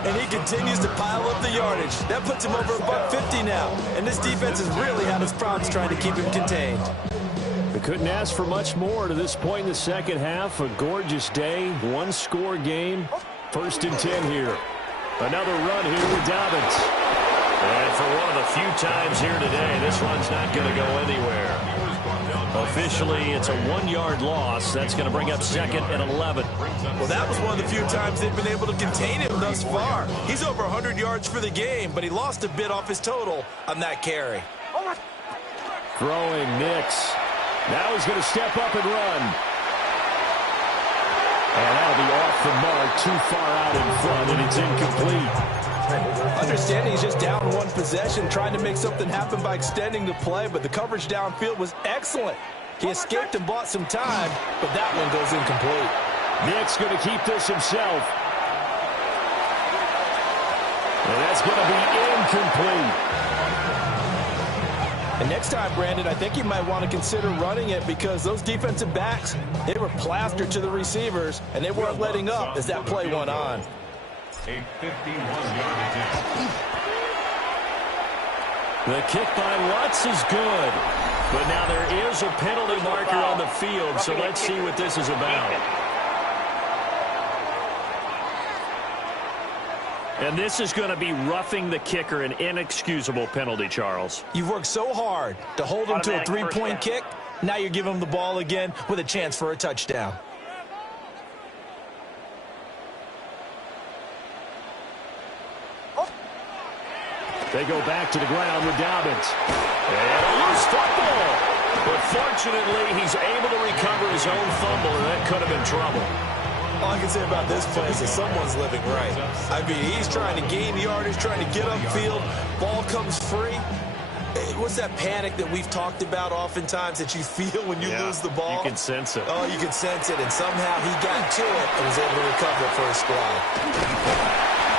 And he continues to pile up the yardage. That puts him over $150 now. And this defense has really had its problems trying to keep him contained. We couldn't ask for much more to this point in the second half. A gorgeous day, one-score game. 1st and 10 here. Another run here with Dobbins. And for one of the few times here today, this run's not going to go anywhere. Officially, it's a 1-yard loss. That's going to bring up 2nd and 11. Well, that was one of the few times they've been able to contain him thus far. He's over 100 yards for the game, but he lost a bit off his total on that carry. Throwing Nix. Now he's going to step up and run. And that'll be off the mark, too far out in front, and it's incomplete. Understanding he's just down one possession, trying to make something happen by extending the play, but the coverage downfield was excellent. He escaped and bought some time, but that one goes incomplete. Nick's going to keep this himself. And that's going to be incomplete. And next time, Brandon, I think you might want to consider running it because those defensive backs, they were plastered to the receivers, and they weren't letting up as that play went on. A 51-yard attempt. The kick by Lutz is good. But now there is a penalty marker on the field, so let's see what this is about. And this is going to be roughing the kicker, an inexcusable penalty, Charles. You've worked so hard to hold him to a three-point kick. Now you're giving him the ball again with a chance for a touchdown. They go back to the ground with Dobbins. And a loose football. But fortunately, he's able to recover his own fumble, and that could have been trouble. All I can say about this play is that someone's living right. I mean, he's trying to gain yardage, trying to get upfield. Ball comes free. What's that panic that we've talked about oftentimes that you feel when you lose the ball? You can sense it. Oh, you can sense it, and somehow he got to it and was able to recover it for his squad.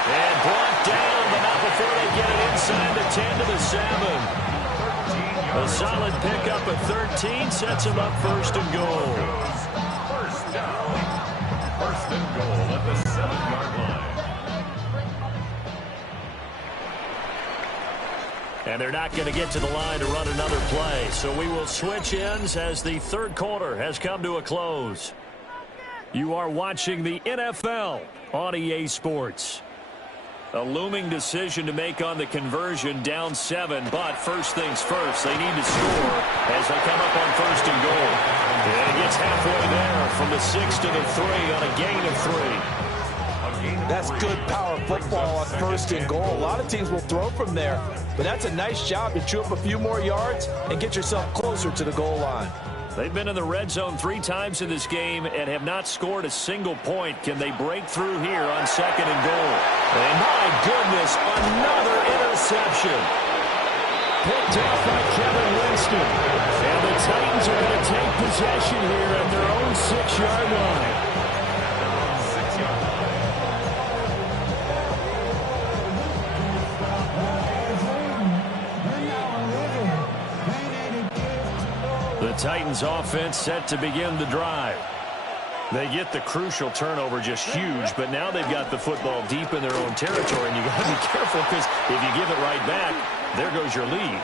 And brought down, but not before they get it inside the 10 to the 7. A solid pickup of 13 sets him up first and goal. First down. First and goal at the 7-yard line. And they're not going to get to the line to run another play. So we will switch ends as the third quarter has come to a close. You are watching the NFL on EA Sports. A looming decision to make on the conversion, down 7, but first things first, they need to score as they come up on first and goal. And he gets halfway there from the 6 to the 3 on a gain of 3. That's good power football on first and goal. A lot of teams will throw from there, but that's a nice job to chew up a few more yards and get yourself closer to the goal line. They've been in the red zone 3 times in this game and have not scored a single point. Can they break through here on second and goal? And my goodness, another interception. Picked off by Kevin Winston. And the Titans are going to take possession here at their own 6-yard line. The The Titans offense set to begin the drive. They get the crucial turnover, just huge, but now they've got the football deep in their own territory, and you got to be careful because if you give it right back, there goes your lead.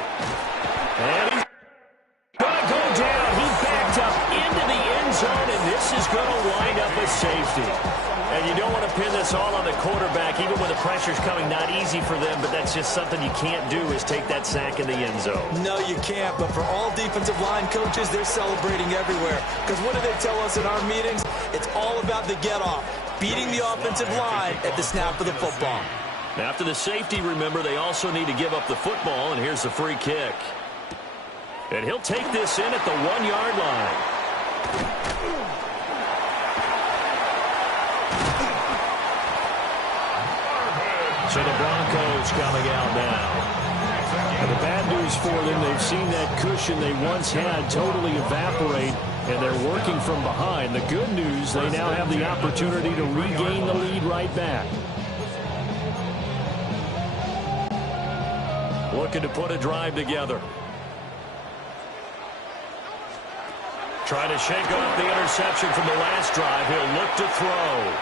And he's going to go down. He backed up into the end zone, and this is going to wind up a safety. And you don't want to pin this all on the quarterback, even when the pressure's coming. Not easy for them, but that's just something you can't do is take that sack in the end zone. No, you can't. But for all defensive line coaches, they're celebrating everywhere. Because what do they tell us in our meetings? It's all about the get-off, beating the offensive line at the snap of the football. After the safety, remember, they also need to give up the football, and here's the free kick. And he'll take this in at the 1-yard line. So the Broncos coming out now. And the bad news for them, they've seen that cushion they once had totally evaporate, and they're working from behind. The good news, they now have the opportunity to regain the lead right back. Looking to put a drive together. Trying to shake off the interception from the last drive. He'll look to throw.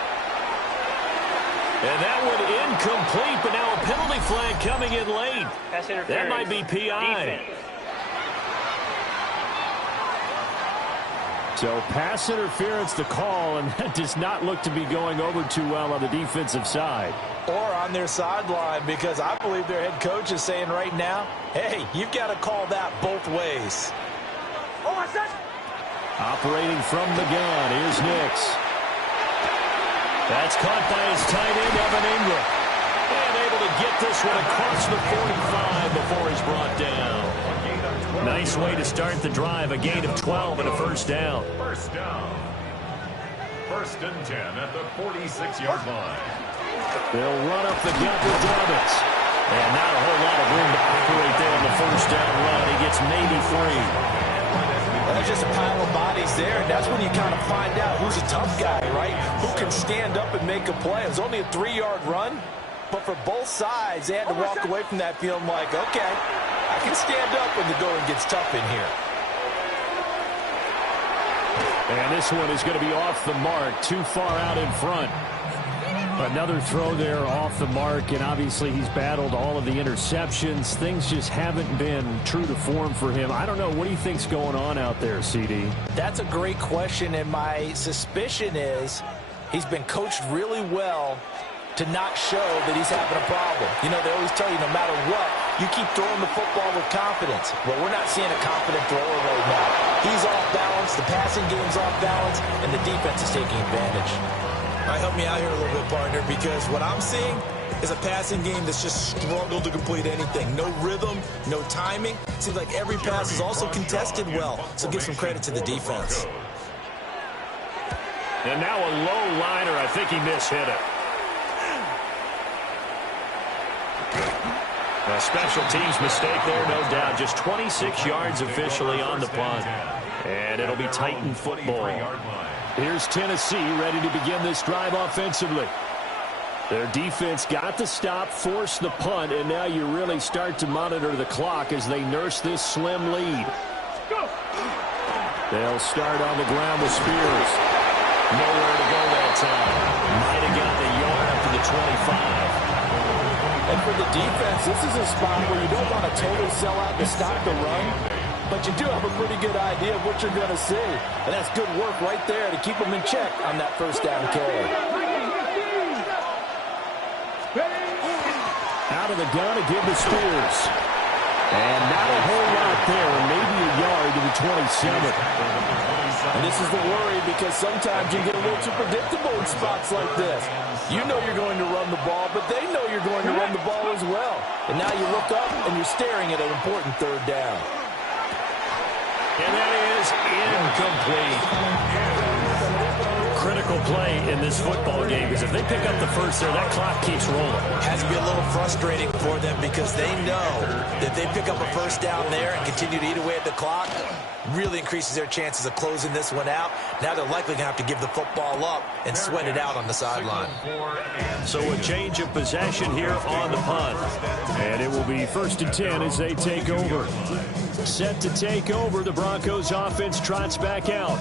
And that one incomplete, but now a penalty flag coming in late. That might be PI. Defense. So pass interference the call, and that does not look to be going over too well on the defensive side. Or on their sideline, because I believe their head coach is saying right now, hey, you've got to call that both ways. Operating from the gun, here's Nix. That's caught by his tight end, Evan Ingram. And able to get this one across the 45 before he's brought down. Nice way to start the drive, a gain of 12 and a first down. First down. 1st and 10 at the 46-yard line. They'll run up the gut with Dobbins. And not a whole lot of room to operate there on the first down run. He gets maybe 3. There's just a pile of bodies there, and that's when you kind of find out who's a tough guy, right? Who can stand up and make a play. It was only a 3-yard run, but for both sides, they had to walk away from that feeling like, okay, I can stand up when the going gets tough in here. And this one is going to be off the mark, too far out in front. Another throw there off the mark, and obviously he's battled all of the interceptions. Things just haven't been true to form for him. I don't know. What do you think's going on out there, CD? That's a great question, and my suspicion is he's been coached really well to not show that he's having a problem. You know, they always tell you no matter what, you keep throwing the football with confidence. Well, we're not seeing a confident thrower right now. He's off balance, the passing game's off balance, and the defense is taking advantage. All right, help me out here a little bit, partner, because what I'm seeing is a passing game that's just struggled to complete anything. No rhythm, no timing. Seems like every pass is also contested well, so give some credit to the defense. And now a low liner. I think he mishit it. A special teams mistake there, no doubt. Just 26 yards officially on the punt. And it'll be Titan football. Here's Tennessee ready to begin this drive offensively. Their defense got the stop, forced the punt, and now you really start to monitor the clock as they nurse this slim lead. They'll start on the ground with Spears. Nowhere to go that time. Might have gotten a yard up to the 25. And for the defense, this is a spot where you don't want to totally sell out to stop the run, but you do have a pretty good idea of what you're going to see. And that's good work right there to keep them in check on that first down carry. Out of the gun to give to Spears. And not a whole lot there, maybe a yard to the 27. And this is the worry because sometimes you get a little too predictable in spots like this. You know you're going to run the ball, but they know you're going to run the ball as well. And now you look up and you're staring at an important third down. And that is incomplete. critical play in this football game, because if they pick up the first there, that clock keeps rolling. Has to be a little frustrating for them because they know that they pick up a first down there and continue to eat away at the clock, really increases their chances of closing this one out. Now they're likely going to have to give the football up and sweat it out on the sideline. So a change of possession here on the punt. And it will be 1st and 10 as they take over. Set to take over, the Broncos offense trots back out.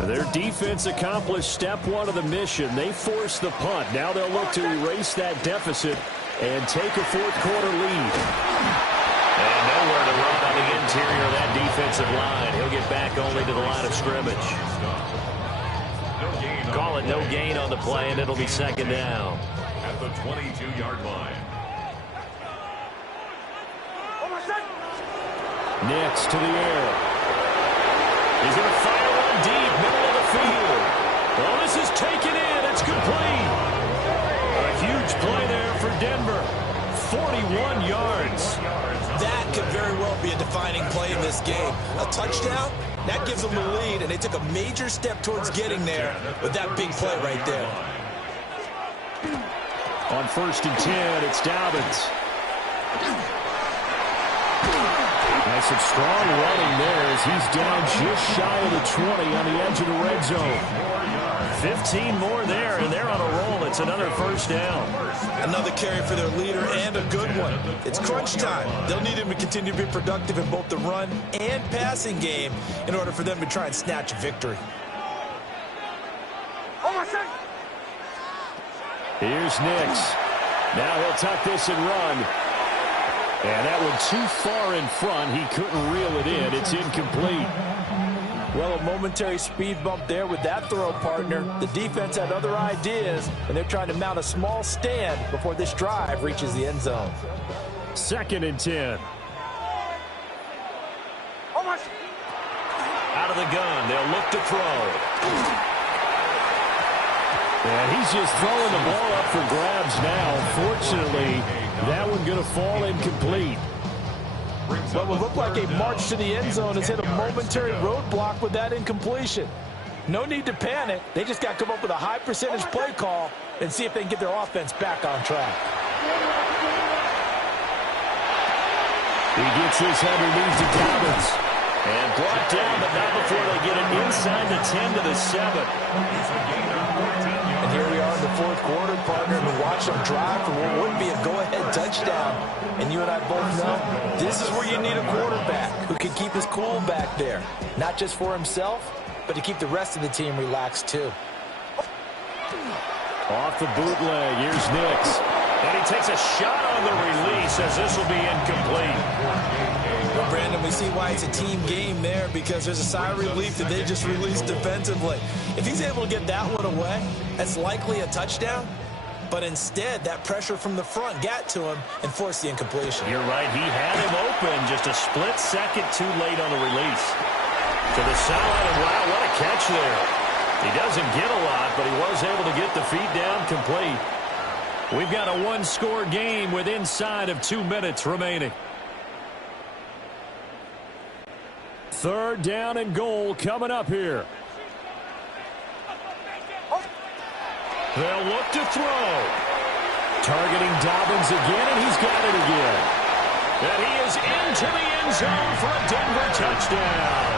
Their defense accomplished step one of the mission. They forced the punt. Now they'll look to erase that deficit and take a fourth-quarter lead. And nowhere to run on the interior of that defensive line. He'll get back only to the line of scrimmage. Call it no gain on the play, and it'll be 2nd down. At the 22-yard line. Next to the air. He's going to fire one deep, middle of the field. Well, this is taken in. It's complete. A huge play there for Denver. 41 yards. That could very well be a defining play in this game. A touchdown, that gives them the lead, and they took a major step towards getting there with that big play right there. On 1st and 10, it's Dobbins. Nice and strong running there as he's down just shy of the 20 on the edge of the red zone. 15 more there, and they're on a roll. It's another 1st down. Another carry for their leader, and a good one. It's crunch time. They'll need him to continue to be productive in both the run and passing game in order for them to try and snatch a victory. Here's Nix. Now he'll tuck this and run. And that one too far in front. He couldn't reel it in. It's incomplete. Well, a momentary speed bump there with that throw, partner. The defense had other ideas, and they're trying to mount a small stand before this drive reaches the end zone. 2nd and 10. Out of the gun. They'll look to throw. And he's just throwing the ball up for grabs now. Fortunately, that one going to fall incomplete. What would look like a march to the end zone has hit a momentary roadblock with that incompletion. No need to panic. They just got to come up with a high percentage play call and see if they can get their offense back on track. He gets this underneath to Dobbins. And brought down, but not before they get it inside the 10 to the 7. And here we are in the 4th quarter, partner, and we watch them drive for what would be a go-ahead touchdown. And you and I both know this is where you need a quarterback who can keep his cool back there. Not just for himself, but to keep the rest of the team relaxed too. Off the bootleg, here's Nix. And he takes a shot on the release as this will be incomplete. Well, Brandon, we see why it's a team game there, because there's a sigh of relief that they just released defensively. If he's able to get that one away, that's likely a touchdown. But instead, that pressure from the front got to him and forced the incompletion. You're right. He had him open just a split second too late on the release. To the sideline, and wow, what a catch there. He doesn't get a lot, but he was able to get the feet down complete. We've got a one-score game with inside of 2 minutes remaining. 3rd down and goal coming up here. They'll look to throw. Targeting Dobbins again, and he's got it again. And he is into the end zone for a Denver touchdown.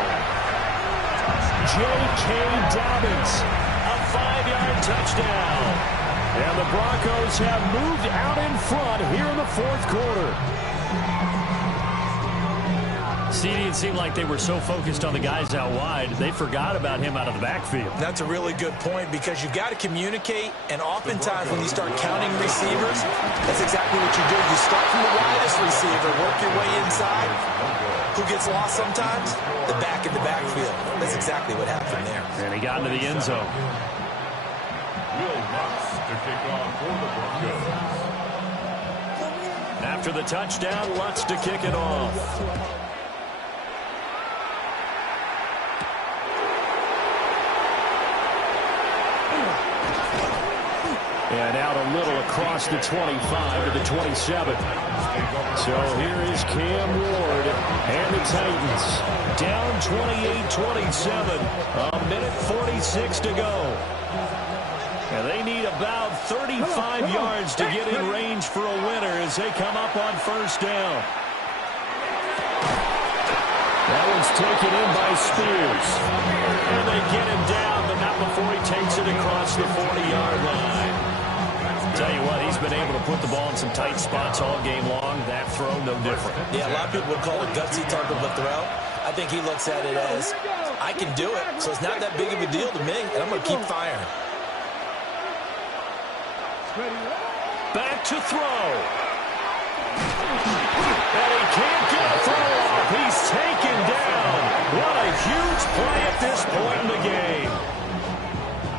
J.K. Dobbins, a 5-yard touchdown. And the Broncos have moved out in front here in the 4th quarter. CD, it seemed like they were so focused on the guys out wide, they forgot about him out of the backfield. That's a really good point, because you've got to communicate, and oftentimes when you start counting receivers, that's exactly what you do. You start from the widest receiver, work your way inside. Who gets lost sometimes? The back in the backfield. That's exactly what happened there. And he got into the end zone. Will Lutz to kick off for the Broncos. After the touchdown, Lutz to kick it off. And out a little across the 25 to the 27. So here is Cam Ward and the Titans down 28-27. A minute 46 to go. And they need about 35 yards to get in range for a winner as they come up on first down. That one's taken in by Spears. And they get him down, but not before he takes it across the 40-yard line. Tell you what, he's been able to put the ball in some tight spots all game long. That throw, no different. Yeah, a lot of people would call it gutsy type of a throw. I think he looks at it as, I can do it, so it's not that big of a deal to me, and I'm going to keep firing. Back to throw. And he can't get a throw off. He's taken down. What a huge play at this point in the game.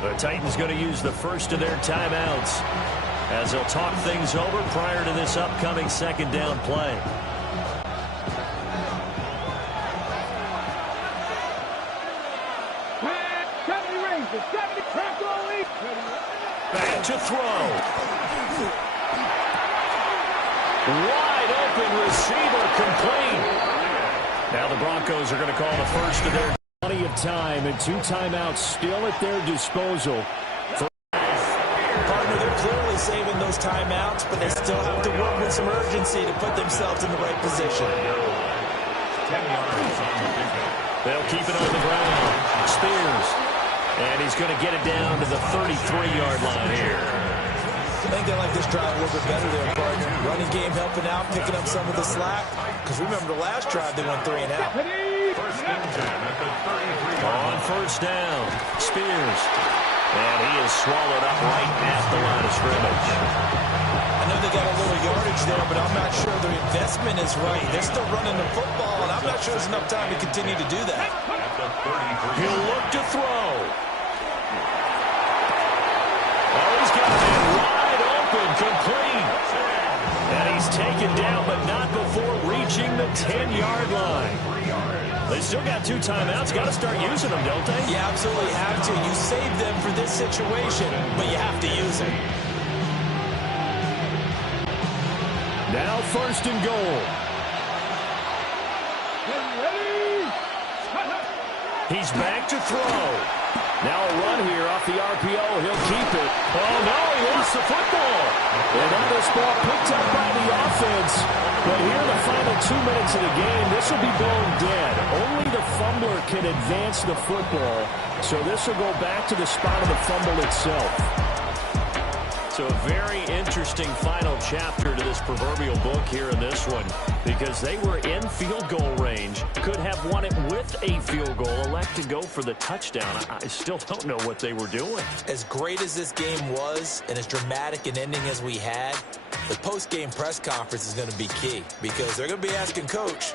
The Titans going to use the first of their timeouts as they'll talk things over prior to this upcoming second down play. Back to throw. Wide open receiver complete. Now the Broncos are going to call the first of their plenty of time and 2 timeouts still at their disposal. Partner, they're clearly saving those timeouts, but they still have to work with some urgency to put themselves in the right position. They'll keep it on the ground. Spears. And he's going to get it down to the 33-yard line here. I think they like this drive a little bit better there, partner. Running game helping out, picking up some of the slack. Because remember the last drive, they went 3 and out. On first down, Spears. And he is swallowed up right at the line of scrimmage. I know they got a little yardage there, but I'm not sure their investment is right. They're still running the football, and I'm not sure there's enough time to continue to do that. He'll look to throw. Oh, he's got it wide open, complete. And he's taken down, but not before reaching the 10-yard line. They still got 2 timeouts. Got to start using them, don't they? You absolutely have to. You save them for this situation, but you have to use them. Now first and goal. He's back to throw. Now a run here off the RPO. He'll keep it. Oh, no, he lost the football. And now this ball picked up by the offense. But here in the final 2 minutes of the game, this will be going dead. Only the fumbler can advance the football. So this will go back to the spot of the fumble itself. So a very interesting final chapter to this proverbial book here in this one, because they were in field goal range, could have won it with a field goal, elect to go for the touchdown. I still don't know what they were doing. As great as this game was and as dramatic an ending as we had, the post-game press conference is going to be key, because they're going to be asking Coach,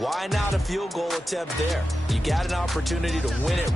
why not a field goal attempt there? You got an opportunity to win it